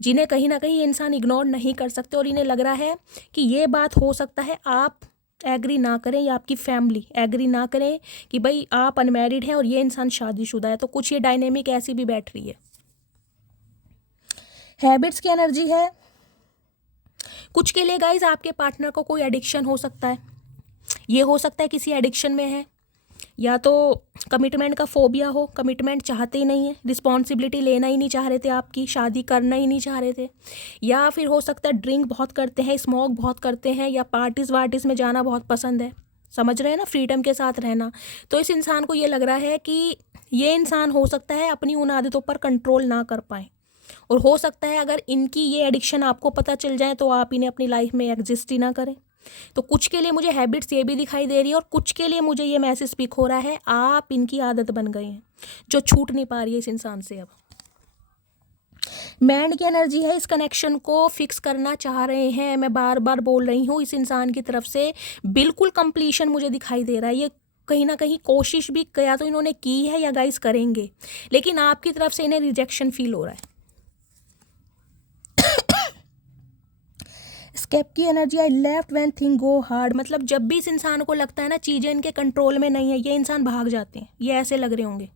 जिन्हें कहीं ना कहीं ये इंसान इग्नोर नहीं कर सकते, और इन्हें लग रहा है कि ये बात हो सकता है आप एग्री ना करें या आपकी फैमिली एग्री ना करें कि भाई आप अनमैरिड हैं और ये इंसान शादीशुदा है, तो कुछ ये डायनेमिक ऐसी भी बैठ रही है। हैबिट्स की एनर्जी है। कुछ के लिए गाइज आपके पार्टनर को कोई एडिक्शन हो सकता है, ये हो सकता है किसी एडिक्शन में है, या तो कमिटमेंट का फोबिया हो, कमिटमेंट चाहते ही नहीं है, रिस्पॉन्सिबिलिटी लेना ही नहीं चाह रहे थे, आपकी शादी करना ही नहीं चाह रहे थे, या फिर हो सकता है ड्रिंक बहुत करते हैं, स्मोक बहुत करते हैं, या पार्टीज़ वार्टीज़ में जाना बहुत पसंद है, समझ रहे हैं ना, फ्रीडम के साथ रहना। तो इस इंसान को ये लग रहा है कि ये इंसान हो सकता है अपनी उन आदतों पर कंट्रोल ना कर पाए, और हो सकता है अगर इनकी ये एडिक्शन आपको पता चल जाए तो आप इन्हें अपनी लाइफ में एग्जिस्ट ही ना करें। तो कुछ के लिए मुझे हैबिट्स ये भी दिखाई दे रही है, और कुछ के लिए मुझे ये मैसेज पिक हो रहा है आप इनकी आदत बन गए हैं जो छूट नहीं पा रही है इस इंसान से। अब मैंड की एनर्जी है, इस कनेक्शन को फिक्स करना चाह रहे हैं, मैं बार बार बोल रही हूँ, इस इंसान की तरफ से बिल्कुल कंप्लीशन मुझे दिखाई दे रहा है। ये कहीं ना कहीं कोशिश भी या तो इन्होंने की है या गाइस करेंगे, लेकिन आपकी तरफ से इन्हें रिजेक्शन फील हो रहा है। स्केप की energy I left when thing go hard, मतलब जब भी इस इंसान को लगता है ना चीज़ें इनके कंट्रोल में नहीं है, ये इंसान भाग जाते हैं, ये ऐसे लग रहे होंगे।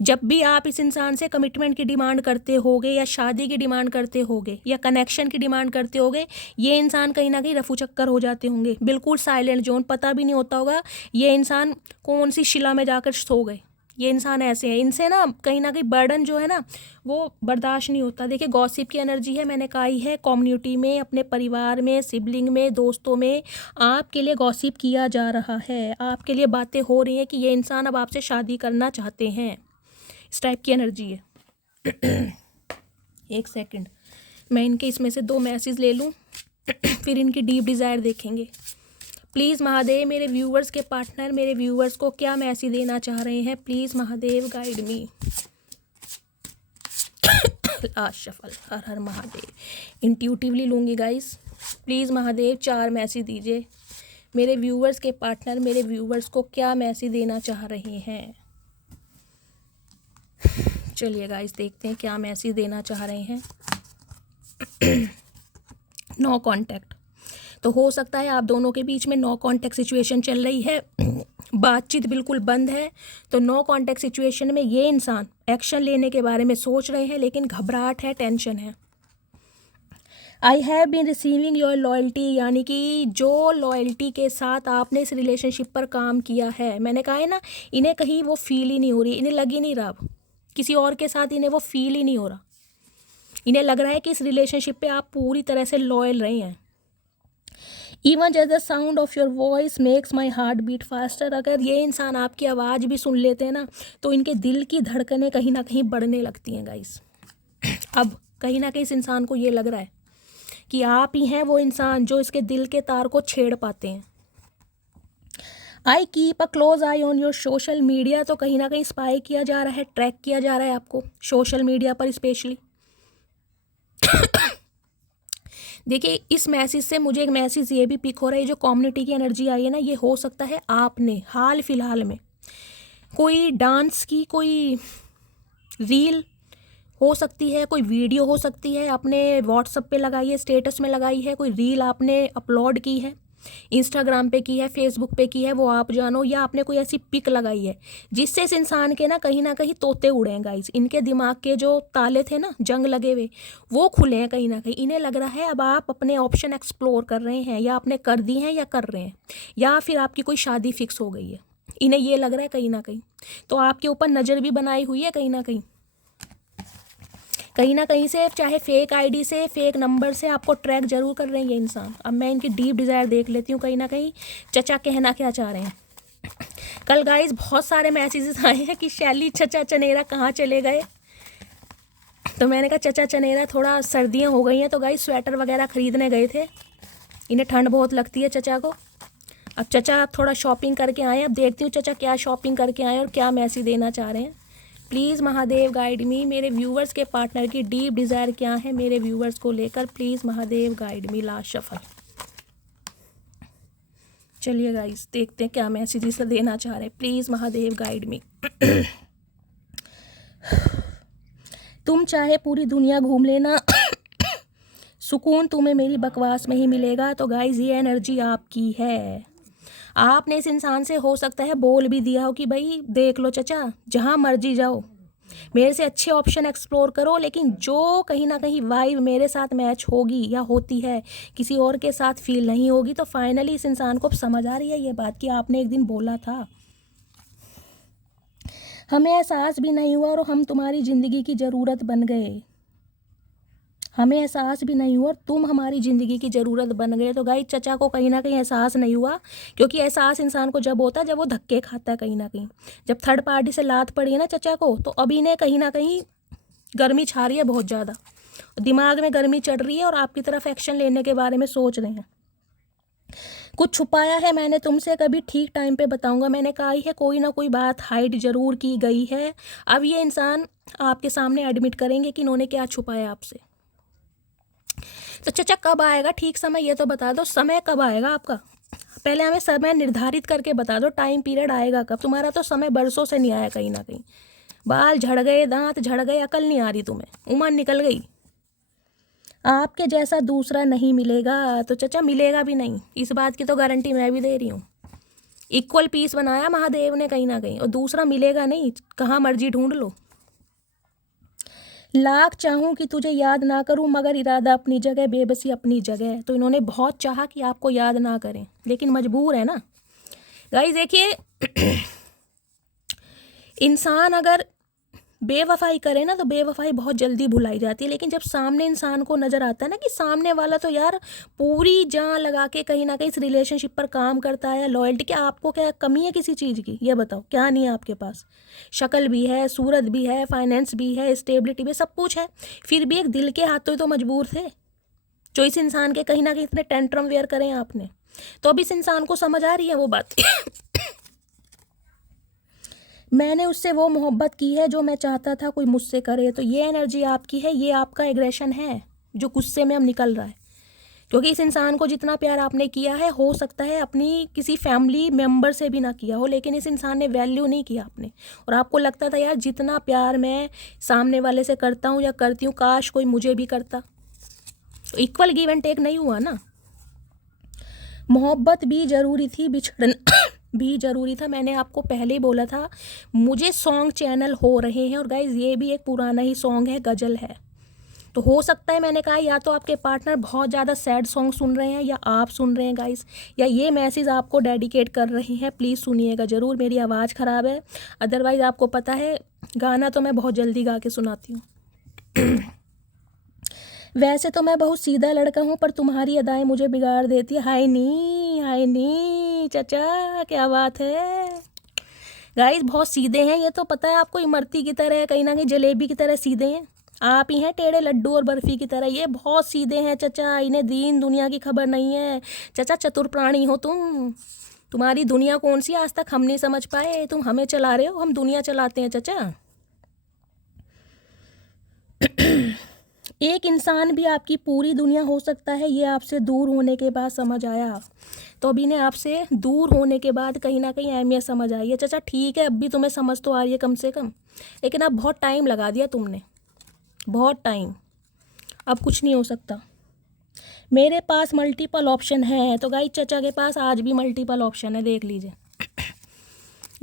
जब भी आप इस इंसान से कमिटमेंट की डिमांड करते होगे, या शादी की डिमांड करते होगे, या कनेक्शन की डिमांड करते होगे, ये इंसान कहीं ना कहीं रफू चक्कर हो जाते होंगे, बिल्कुल साइलेंट जोन, पता भी नहीं होता होगा ये इंसान कौन सी शिला में जाकर सो गए। ये इंसान ऐसे हैं, इनसे ना कहीं बर्डन जो है ना वो बर्दाश्त नहीं होता। देखिए गॉसिप की एनर्जी है, मैंने कहा ही है, कम्युनिटी में, अपने परिवार में, सिबलिंग में, दोस्तों में आपके लिए गॉसिप किया जा रहा है, आपके लिए बातें हो रही हैं कि ये इंसान अब आपसे शादी करना चाहते हैं, इस टाइप की एनर्जी है। एक सेकंड, मैं इनके इसमें से 2 मैसेज ले लूँ फिर इनकी डीप डिज़ायर देखेंगे। प्लीज़ महादेव, मेरे व्यूवर्स के पार्टनर मेरे व्यूवर्स को क्या मैसेज देना चाह रहे हैं, please Mahadev guide me. Last shuffle, her Har Mahadev, intuitively लूँगी गाइस, प्लीज़ महादेव 4 मैसेज दीजिए, मेरे व्यूवर्स के पार्टनर मेरे व्यूवर्स को क्या मैसेज देना चाह रहे हैं। चलिए गाइस देखते हैं क्या मैसेज देना चाह रहे हैं। नो कांटेक्ट, तो हो सकता है आप दोनों के बीच में नो कांटेक्ट सिचुएशन चल रही है, बातचीत बिल्कुल बंद है। तो नो कांटेक्ट सिचुएशन में ये इंसान एक्शन लेने के बारे में सोच रहे हैं, लेकिन घबराहट है, टेंशन है। I have been receiving your loyalty, यानी कि जो लॉयल्टी के साथ आपने इस रिलेशनशिप पर काम किया है, मैंने कहा है ना, इन्हें कहीं वो फील ही नहीं हो रही, इन्हें लग ही नहीं रहा अब किसी और के साथ, इन्हें वो फील ही नहीं हो रहा। इन्हें लग रहा है कि इस रिलेशनशिप पे आप पूरी तरह से लॉयल रहे हैं। Even just the sound of your voice makes my heart beat faster, अगर ये इंसान आपकी आवाज़ भी सुन लेते हैं ना तो इनके दिल की धड़कनें कहीं ना कहीं बढ़ने लगती हैं गाइस। अब कहीं ना कहीं इस इंसान को ये लग रहा है कि आप ही हैं वो इंसान जो इसके दिल के तार को छेड़ पाते हैं। I keep a close I on your social media, तो कहीं ना कहीं स्पाई किया जा रहा है, ट्रैक किया जा रहा है आपको सोशल मीडिया पर स्पेशली। देखिए इस मैसेज से मुझे एक मैसेज ये भी पिक हो रहा है, जो कम्युनिटी की एनर्जी आई है ना, ये हो सकता है आपने हाल फिलहाल में कोई डांस की कोई रील हो सकती है, कोई वीडियो हो सकती है, आपने व्हाट्सएप पे लगाई है, स्टेटस में लगाई है, कोई रील आपने अपलोड की है, इंस्टाग्राम पे की है, फेसबुक पे की है, वो आप जानो, या आपने कोई ऐसी पिक लगाई है जिससे इस इंसान के ना कहीं तोते उड़े हैं गाइस। इनके दिमाग के जो ताले थे ना जंग लगे हुए, वो खुले हैं कहीं ना कहीं। इन्हें लग रहा है अब आप अपने ऑप्शन एक्सप्लोर कर रहे हैं, या आपने कर दी हैं या कर रहे हैं, या फिर आपकी कोई शादी फिक्स हो गई है, इन्हें ये लग रहा है कहीं ना कहीं। तो आपके ऊपर नज़र भी बनाई हुई है कहीं ना कहीं से, चाहे फेक आईडी से, फेक नंबर से आपको ट्रैक जरूर कर रहे हैं ये इंसान। अब मैं इनकी डीप डिज़ायर देख लेती हूँ, कहीं ना कहीं चचा कहना क्या चाह रहे हैं। कल गाइस बहुत सारे मैसेजेस आए हैं कि शैली चचा चनेरा कहाँ चले गए, तो मैंने कहा चचा चनेरा थोड़ा सर्दियाँ हो गई हैं तो गाइस स्वेटर वगैरह ख़रीदने गए थे, इन्हें ठंड बहुत लगती है चचा को। अब चचा थोड़ा शॉपिंग करके आए, अब देखती हूँ चचा क्या शॉपिंग करके आए और क्या मैसेज देना चाह रहे हैं। प्लीज़ महादेव गाइड मी, मेरे व्यूवर्स के पार्टनर की डीप डिज़ायर क्या है मेरे व्यूवर्स को लेकर, please Mahadev guide me. Last shuffle, चलिए गाइस देखते हैं क्या मैसेज देना चाह रहे हैं, प्लीज़ महादेव गाइड मी। तुम चाहे पूरी दुनिया घूम लेना सुकून तुम्हें मेरी बकवास में ही मिलेगा। तो गाइज ये एनर्जी आपकी है। आपने इस इंसान से हो सकता है बोल भी दिया हो कि भाई देख लो चचा, जहाँ मर्जी जाओ, मेरे से अच्छे ऑप्शन एक्सप्लोर करो, लेकिन जो कहीं ना कहीं वाइब मेरे साथ मैच होगी या होती है किसी और के साथ फील नहीं होगी। तो फाइनली इस इंसान को समझ आ रही है ये बात कि आपने एक दिन बोला था, हमें एहसास भी नहीं हुआ और हम तुम्हारी ज़िंदगी की ज़रूरत बन गए। हमें एहसास भी नहीं हुआ और तुम हमारी ज़िंदगी की ज़रूरत बन गए। तो गाइस चचा को कहीं ना कहीं एहसास नहीं हुआ, क्योंकि एहसास इंसान को जब होता है जब वो धक्के खाता है कहीं ना कहीं। जब थर्ड पार्टी से लात पड़ी है ना चचा को, तो अभी ने कहीं ना कहीं गर्मी छा रही है बहुत ज़्यादा, दिमाग में गर्मी चढ़ रही है और आपकी तरफ एक्शन लेने के बारे में सोच रहे हैं। कुछ छुपाया है मैंने तुमसे, कभी ठीक टाइम पे बताऊंगा। मैंने कहा ही है कोई ना कोई बात हाइड जरूर की गई है। अब ये इंसान आपके सामने एडमिट करेंगे कि इन्होंने क्या छुपाया आपसे। तो चचा कब आएगा ठीक समय, ये तो बता दो। समय कब आएगा आपका, पहले हमें समय निर्धारित करके बता दो, टाइम पीरियड आएगा कब। तुम्हारा तो समय बरसों से नहीं आया कहीं ना कहीं। बाल झड़ गए, दांत झड़ गए, अकल नहीं आ रही तुम्हें, उम्र निकल गई। आपके जैसा दूसरा नहीं मिलेगा। तो चचा मिलेगा भी नहीं, इस बात की तो गारंटी मैं भी दे रही हूँ। इक्वल पीस बनाया महादेव ने कहीं ना कहीं, और दूसरा मिलेगा नहीं, कहाँ मर्जी ढूंढ लो। लाख चाहूँ कि तुझे याद ना करूँ, मगर इरादा अपनी जगह, बेबसी अपनी जगह। तो इन्होंने बहुत चाहा कि आपको याद ना करें, लेकिन मजबूर है ना। गाइस देखिए इंसान अगर बेवफाई करे ना तो बेवफाई बहुत जल्दी भुलाई जाती है, लेकिन जब सामने इंसान को नज़र आता है ना कि सामने वाला तो यार पूरी जान लगा के कहीं ना कहीं इस रिलेशनशिप पर काम करता है, लॉयल्टी, क्या आपको क्या कमी है किसी चीज़ की, ये बताओ। क्या नहीं है आपके पास, शक्ल भी है, सूरत भी है, फाइनेंस भी है, स्टेबिलिटी भी, सब कुछ है, फिर भी एक दिल के हाथों तो मजबूर थे जो इस इंसान के कहीं ना कहीं इतने टेंट्रम वेयर करें आपने। तो अब इस इंसान को समझ आ रही है वो बात मैंने उससे वो मोहब्बत की है जो मैं चाहता था कोई मुझसे करे। तो ये एनर्जी आपकी है, ये आपका एग्रेशन है जो गुस्से में अब निकल रहा है, क्योंकि इस इंसान को जितना प्यार आपने किया है, हो सकता है अपनी किसी फैमिली मेम्बर से भी ना किया हो, लेकिन इस इंसान ने वैल्यू नहीं किया आपने। और आपको लगता था यार जितना प्यार मैं सामने वाले से करता हूँ या करती हूँ, काश कोई मुझे भी करता। तो इक्वल गिव एंड टेक नहीं हुआ ना। मोहब्बत भी ज़रूरी थी, बिछड़ना भी ज़रूरी था। मैंने आपको पहले ही बोला था मुझे सॉन्ग चैनल हो रहे हैं, और गाइज ये भी एक पुराना ही सॉन्ग है, गज़ल है। तो हो सकता है मैंने कहा या तो आपके पार्टनर बहुत ज़्यादा सैड सॉन्ग सुन रहे हैं, या आप सुन रहे हैं गाइस, या ये मैसेज आपको डेडिकेट कर रहे हैं। प्लीज़ सुनिएगा ज़रूर, मेरी आवाज़ ख़राब है, अदरवाइज़ आपको पता है गाना तो मैं बहुत जल्दी गा के सुनाती हूँ वैसे तो मैं बहुत सीधा लड़का हूँ, पर तुम्हारी अदाएं मुझे बिगाड़ देती है। हाय नी चचा, क्या बात है गाइस, बहुत सीधे हैं ये तो पता है आपको, इमरती की तरह, कहीं ना कहीं जलेबी की तरह सीधे हैं। आप ही हैं टेढ़े लड्डू और बर्फ़ी की तरह, ये बहुत सीधे हैं चचा, इन्हें दीन दुनिया की खबर नहीं है। चचा चतुर प्राणी हो तुम, तुम्हारी दुनिया कौन सी आज तक हम नहीं समझ पाए, तुम हमें चला रहे हो, हम दुनिया चलाते हैं चचा एक इंसान भी आपकी पूरी दुनिया हो सकता है, ये आपसे दूर होने के बाद समझ आया। तो अभी ने आपसे दूर होने के बाद कहीं ना कहीं अहमियत समझ आई है। चचा ठीक है, अब भी तुम्हें समझ तो आ रही है कम से कम, लेकिन अब बहुत टाइम लगा दिया तुमने, बहुत टाइम। अब कुछ नहीं हो सकता। मेरे पास मल्टीपल ऑप्शन है। तो गाइस चचा के पास आज भी मल्टीपल ऑप्शन है, देख लीजिए।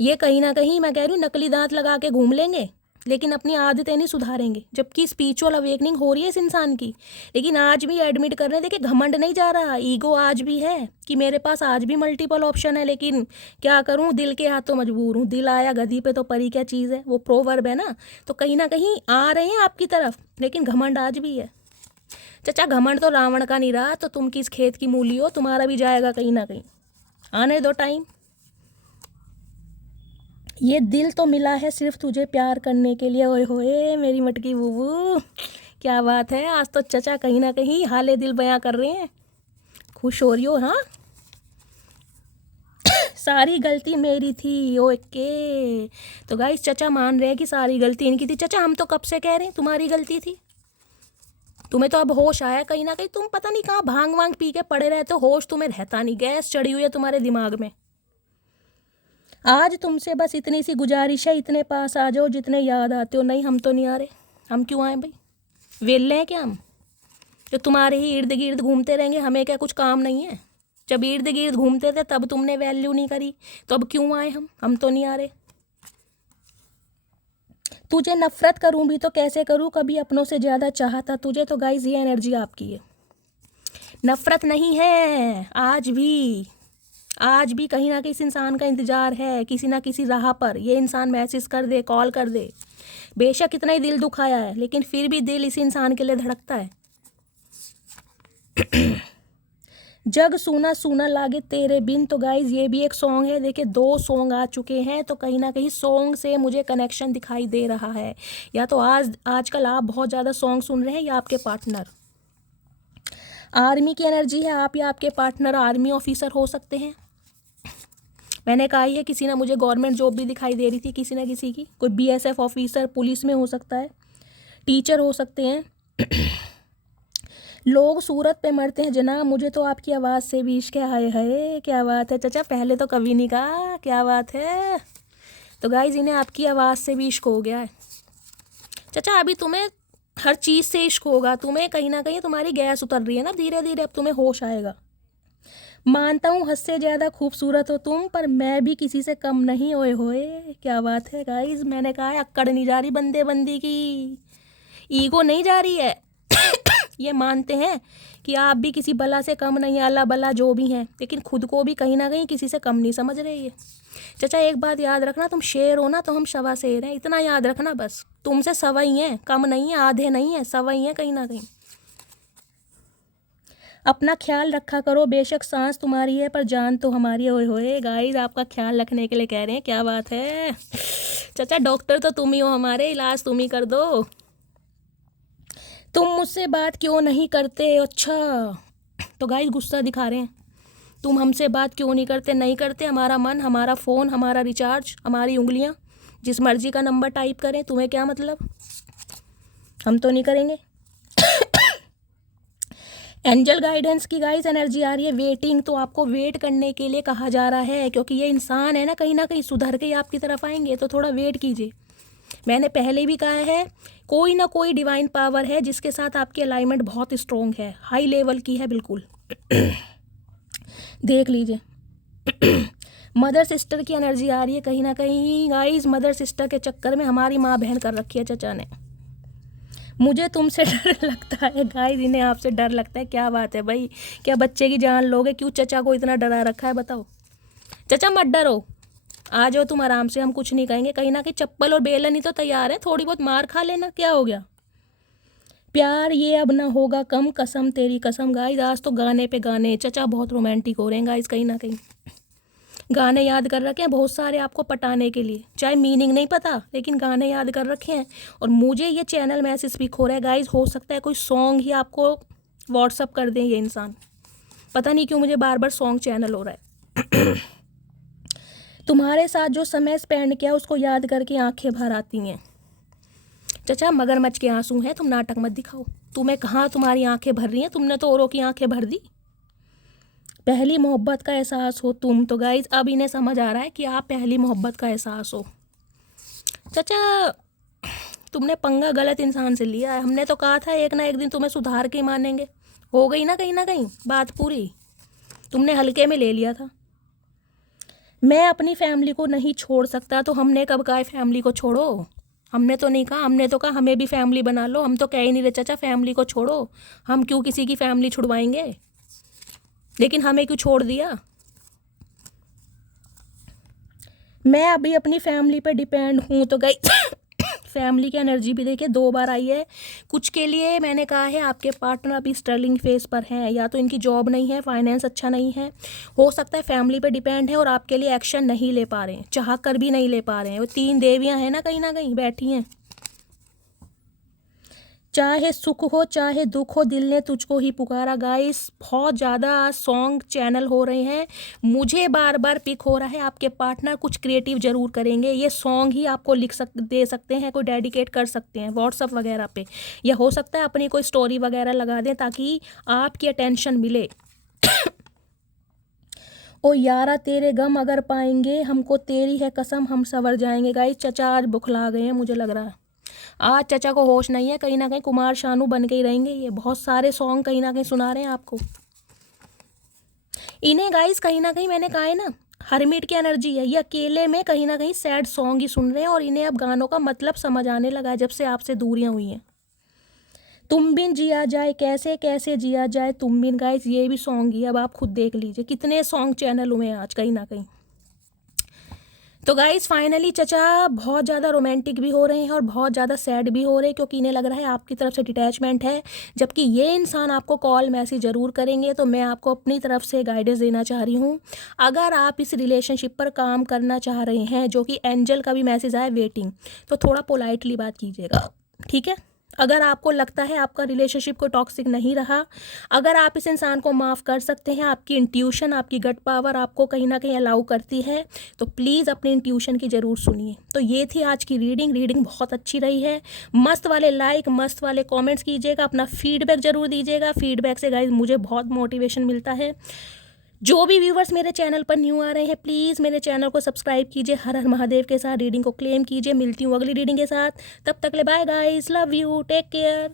ये कहीं ना कहीं मैं कह रही हूँ नकली दांत लगा के घूम लेंगे, लेकिन अपनी आदतें नहीं सुधारेंगे। जबकि स्पिरिचुअल अवेकनिंग हो रही है इस इंसान की, लेकिन आज भी एडमिट करने, देखिए घमंड नहीं जा रहा, ईगो आज भी है कि मेरे पास आज भी मल्टीपल ऑप्शन है, लेकिन क्या करूं, दिल के हाथों मजबूर हूं। दिल आया गधी पे तो परी क्या चीज़ है, वो प्रोवर्ब है ना। तो कहीं ना कहीं आ रहे हैं आपकी तरफ, लेकिन घमंड आज भी है। चचा घमंड तो रावण का नहीं रहा, तो तुम किस खेत की मूली हो, तुम्हारा भी जाएगा कहीं ना कहीं, आने दो टाइम। ये दिल तो मिला है सिर्फ तुझे प्यार करने के लिए। ओए होए मेरी मटकी बूबू, क्या बात है, आज तो चचा कहीं ना कहीं हाले दिल बयां कर रहे हैं। खुश हो रही हो हाँ सारी गलती मेरी थी, ओके। तो गाइस चचा मान रहे हैं कि सारी गलती इनकी थी। चचा हम तो कब से कह रहे हैं तुम्हारी गलती थी, तुम्हें तो अब होश आया कहीं ना कहीं। तुम पता नहीं कहाँ भांग वांग पी के पड़े रहते हो, होश तुम्हें रहता नहीं, गैस चढ़ी हुई है तुम्हारे दिमाग में। आज तुमसे बस इतनी सी गुजारिश है, इतने पास आ जाओ जितने याद आते हो। नहीं हम तो नहीं आ रहे, हम क्यों आए भाई, वेले हैं क्या हम। जो तुम्हारे ही इर्द गिर्द घूमते रहेंगे, हमें क्या कुछ काम नहीं है? जब इर्द गिर्द घूमते थे तब तुमने वैल्यू नहीं करी, तो अब क्यों आए हम तो नहीं आ रहे। तुझे नफरत करूं भी तो कैसे करूं, कभी अपनों से ज़्यादा चाहता तुझे। तो गाइज ये एनर्जी आपकी है, नफरत नहीं है। आज भी कहीं ना कहीं इस इंसान का इंतजार है, किसी ना किसी राह पर ये इंसान मैसेज कर दे, कॉल कर दे। बेशक इतना ही दिल दुखाया है, लेकिन फिर भी दिल इस इंसान के लिए धड़कता है। जग सूना सूना लागे तेरे बिन। तो गाइज ये भी एक सॉन्ग है। देखिए 2 सॉन्ग आ चुके हैं, तो कहीं ना कहीं सॉन्ग से मुझे कनेक्शन दिखाई दे रहा है। या तो आजकल आप बहुत ज़्यादा सॉन्ग सुन रहे हैं, या आपके पार्टनर आर्मी की एनर्जी है। आप या आपके पार्टनर आर्मी ऑफिसर हो सकते हैं। मैंने कहा ही है, किसी ना मुझे गवर्नमेंट जॉब भी दिखाई दे रही थी किसी ना किसी की। कोई BSF ऑफिसर, पुलिस में हो सकता है, टीचर हो सकते हैं। लोग सूरत पे मरते हैं जनाब, मुझे तो आपकी आवाज़ से भी इश्क है। हाय हाय क्या बात है चाचा, पहले तो कभी नहीं कहा, क्या बात है। तो गाइज इन्हें आपकी आवाज़ से भी इश्क हो गया है। चाचा अभी तुम्हें हर चीज़ से इश्क होगा, तुम्हें कहीं ना कहीं तुम्हारी गैस उतर रही है ना, धीरे धीरे अब तुम्हें होश आएगा। मानता हूँ हद से ज़्यादा खूबसूरत हो तुम, पर मैं भी किसी से कम नहीं। ओए होए क्या बात है गाइज, मैंने कहा है अक्कड़ नहीं जा रही बंदे बंदी की, ईगो नहीं जा रही है। ये मानते हैं कि आप भी किसी बला से कम नहीं, अल्लाह बला जो भी हैं, लेकिन खुद को भी कहीं ना कहीं किसी से कम नहीं समझ रहे ये। चाचा एक बात याद रखना, तुम शेर हो ना तो हम सवा शेर हैं, इतना याद रखना बस। तुमसे सवा ही हैं, कम नहीं है, आधे नहीं है, सवा ही हैं कहीं ना कहीं। अपना ख्याल रखा करो, बेशक सांस तुम्हारी है पर जान तो हमारी है। ओए होए गाइस आपका ख्याल रखने के लिए कह रहे हैं, क्या बात है। चाचा डॉक्टर तो तुम ही हो, हमारे इलाज तुम ही कर दो। तुम मुझसे बात क्यों नहीं करते। अच्छा तो गाइस गुस्सा दिखा रहे हैं, तुम हमसे बात क्यों नहीं करते। नहीं करते, हमारा मन, हमारा फ़ोन, हमारा रिचार्ज, हमारी उंगलियां जिस मर्जी का नंबर टाइप करें, तुम्हें क्या मतलब, हम तो नहीं करेंगे। एंजल गाइडेंस की गाइस एनर्जी आ रही है, वेटिंग। तो आपको वेट करने के लिए कहा जा रहा है, क्योंकि ये इंसान है ना कहीं ना कहीं सुधर के आपकी तरफ आएंगे, तो थोड़ा वेट कीजिए। मैंने पहले भी कहा है, कोई ना कोई डिवाइन पावर है जिसके साथ आपकी अलाइनमेंट बहुत स्ट्रॉन्ग है, हाई लेवल की है बिल्कुल। देख लीजिए। मदर सिस्टर की एनर्जी आ रही है कहीं ना कहीं गाइस। मदर सिस्टर के चक्कर में हमारी माँ बहन कर रखी है चाचा ने। मुझे तुमसे डर लगता है गाइस, इन्हें आपसे डर लगता है। क्या बात है भाई, क्या बच्चे की जान लोगे, क्यों चचा को इतना डरा रखा है बताओ। चाचा मत डरो, आ जाओ तुम आराम से, हम कुछ नहीं कहेंगे। कहीं ना कहीं चप्पल और बेलन ही तो तैयार है, थोड़ी बहुत मार खा लेना, क्या हो गया। प्यार ये अब ना होगा कम, कसम तेरी कसम। गाइस आज तो गाने पे गाने, चचा बहुत रोमांटिक हो रहे हैं गाइस। कहीं ना कहीं गाने याद कर रखे हैं बहुत सारे आपको पटाने के लिए, चाहे मीनिंग नहीं पता लेकिन गाने याद कर रखे हैं। और मुझे ये चैनल मैसेज स्पीक हो रहा है गाइस, हो सकता है कोई सॉन्ग ही आपको व्हाट्सअप कर दें ये इंसान, पता नहीं क्यों मुझे बार बार सॉन्ग चैनल हो रहा है। तुम्हारे साथ जो समय स्पेंड किया उसको याद करके आंखें भर आती हैं। चाचा मगरमच्छ के आंसू हैं, तुम नाटक मत दिखाओ। तुम्हें कहाँ तुम्हारी आंखें भर रही हैं, तुमने तो औरों की आंखें भर दी। पहली मोहब्बत का एहसास हो तुम। तो गाइज अब इन्हें समझ आ रहा है कि आप पहली मोहब्बत का एहसास हो। चाचा तुमने पंगा गलत इंसान से लिया है, हमने तो कहा था एक ना एक दिन तुम्हें सुधार के ही मानेंगे। हो गई ना कहीं बात पूरी, तुमने हल्के में ले लिया था। मैं अपनी फैमिली को नहीं छोड़ सकता, तो हमने कब कहा फैमिली को छोड़ो, हमने तो नहीं कहा। हमने तो कहा हमें भी फैमिली बना लो, हम तो कह ही नहीं रहे चाचा फैमिली को छोड़ो, हम क्यों किसी की फैमिली छुड़वाएंगे, लेकिन हमें क्यों छोड़ दिया। मैं अभी अपनी फैमिली पे डिपेंड हूँ। तो गई फैमिली की एनर्जी भी देखिए 2 बार आई है। कुछ के लिए मैंने कहा है आपके पार्टनर अभी स्ट्रगलिंग फेज पर हैं, या तो इनकी जॉब नहीं है, फाइनेंस अच्छा नहीं है, हो सकता है फैमिली पे डिपेंड है और आपके लिए एक्शन नहीं ले पा रहे हैं, चाह कर भी नहीं ले पा रहे हैं। वो 3 देवियां हैं ना कहीं बैठी हैं। चाहे सुख हो चाहे दुख हो, दिल ने तुझको ही पुकारा। गाइस बहुत ज़्यादा सॉन्ग चैनल हो रहे हैं, मुझे बार बार पिक हो रहा है आपके पार्टनर कुछ क्रिएटिव ज़रूर करेंगे। ये सॉन्ग ही आपको दे सकते हैं, कोई डेडिकेट कर सकते हैं व्हाट्सअप वगैरह पे, या हो सकता है अपनी कोई स्टोरी वगैरह लगा दें ताकि आपकी अटेंशन मिले। ओ यारा तेरे गम अगर पाएंगे हमको, तेरी है कसम हम सवर जाएंगे। गाइस चचा आज बुखला गए हैं, मुझे लग रहा है आज चचा को होश नहीं है, कहीं ना कहीं कुमार शानू बन के ही रहेंगे। ये बहुत सारे सॉन्ग कहीं ना कहीं सुना रहे हैं आपको। इन्हें गाइस कहीं ना कहीं मैंने कहा है ना, हरमिट की एनर्जी है, ये अकेले में कहीं ना कहीं सैड सॉन्ग ही सुन रहे हैं और इन्हें अब गानों का मतलब समझ आने लगा है जब से आपसे दूरियां हुई हैं। तुम बिन जिया जाए, कैसे कैसे जिया जाए तुम बिन, गाइस ये भी सॉन्ग ही। अब आप खुद देख लीजिए कितने सॉन्ग चैनल हुए हैं आज कहीं ना कहीं। तो गाइस फाइनली चचा बहुत ज़्यादा रोमांटिक भी हो रहे हैं और बहुत ज़्यादा सैड भी हो रहे हैं, क्योंकि इन्हें लग रहा है आपकी तरफ से डिटैचमेंट है, जबकि ये इंसान आपको कॉल मैसेज ज़रूर करेंगे। तो मैं आपको अपनी तरफ से गाइडेंस देना चाह रही हूँ, अगर आप इस रिलेशनशिप पर काम करना चाह रहे हैं, जो कि एंजल का भी मैसेज आया वेटिंग, तो थोड़ा पोलाइटली बात कीजिएगा, ठीक है। अगर आपको लगता है आपका रिलेशनशिप को टॉक्सिक नहीं रहा, अगर आप इस इंसान को माफ़ कर सकते हैं, आपकी इंट्यूशन, आपकी गट पावर आपको कहीं ना कहीं अलाउ करती है, तो प्लीज़ अपनी इंट्यूशन की ज़रूर सुनिए। तो ये थी आज की रीडिंग बहुत अच्छी रही है। मस्त वाले लाइक, मस्त वाले कमेंट्स कीजिएगा, अपना फीडबैक ज़रूर दीजिएगा। फीडबैक से गाइस मुझे बहुत मोटिवेशन मिलता है। जो भी व्यूवर्स मेरे चैनल पर न्यू आ रहे हैं, प्लीज़ मेरे चैनल को सब्सक्राइब कीजिए। हर हर महादेव के साथ रीडिंग को क्लेम कीजिए। मिलती हूँ अगली रीडिंग के साथ, तब तक ले bye guys, love you, take care.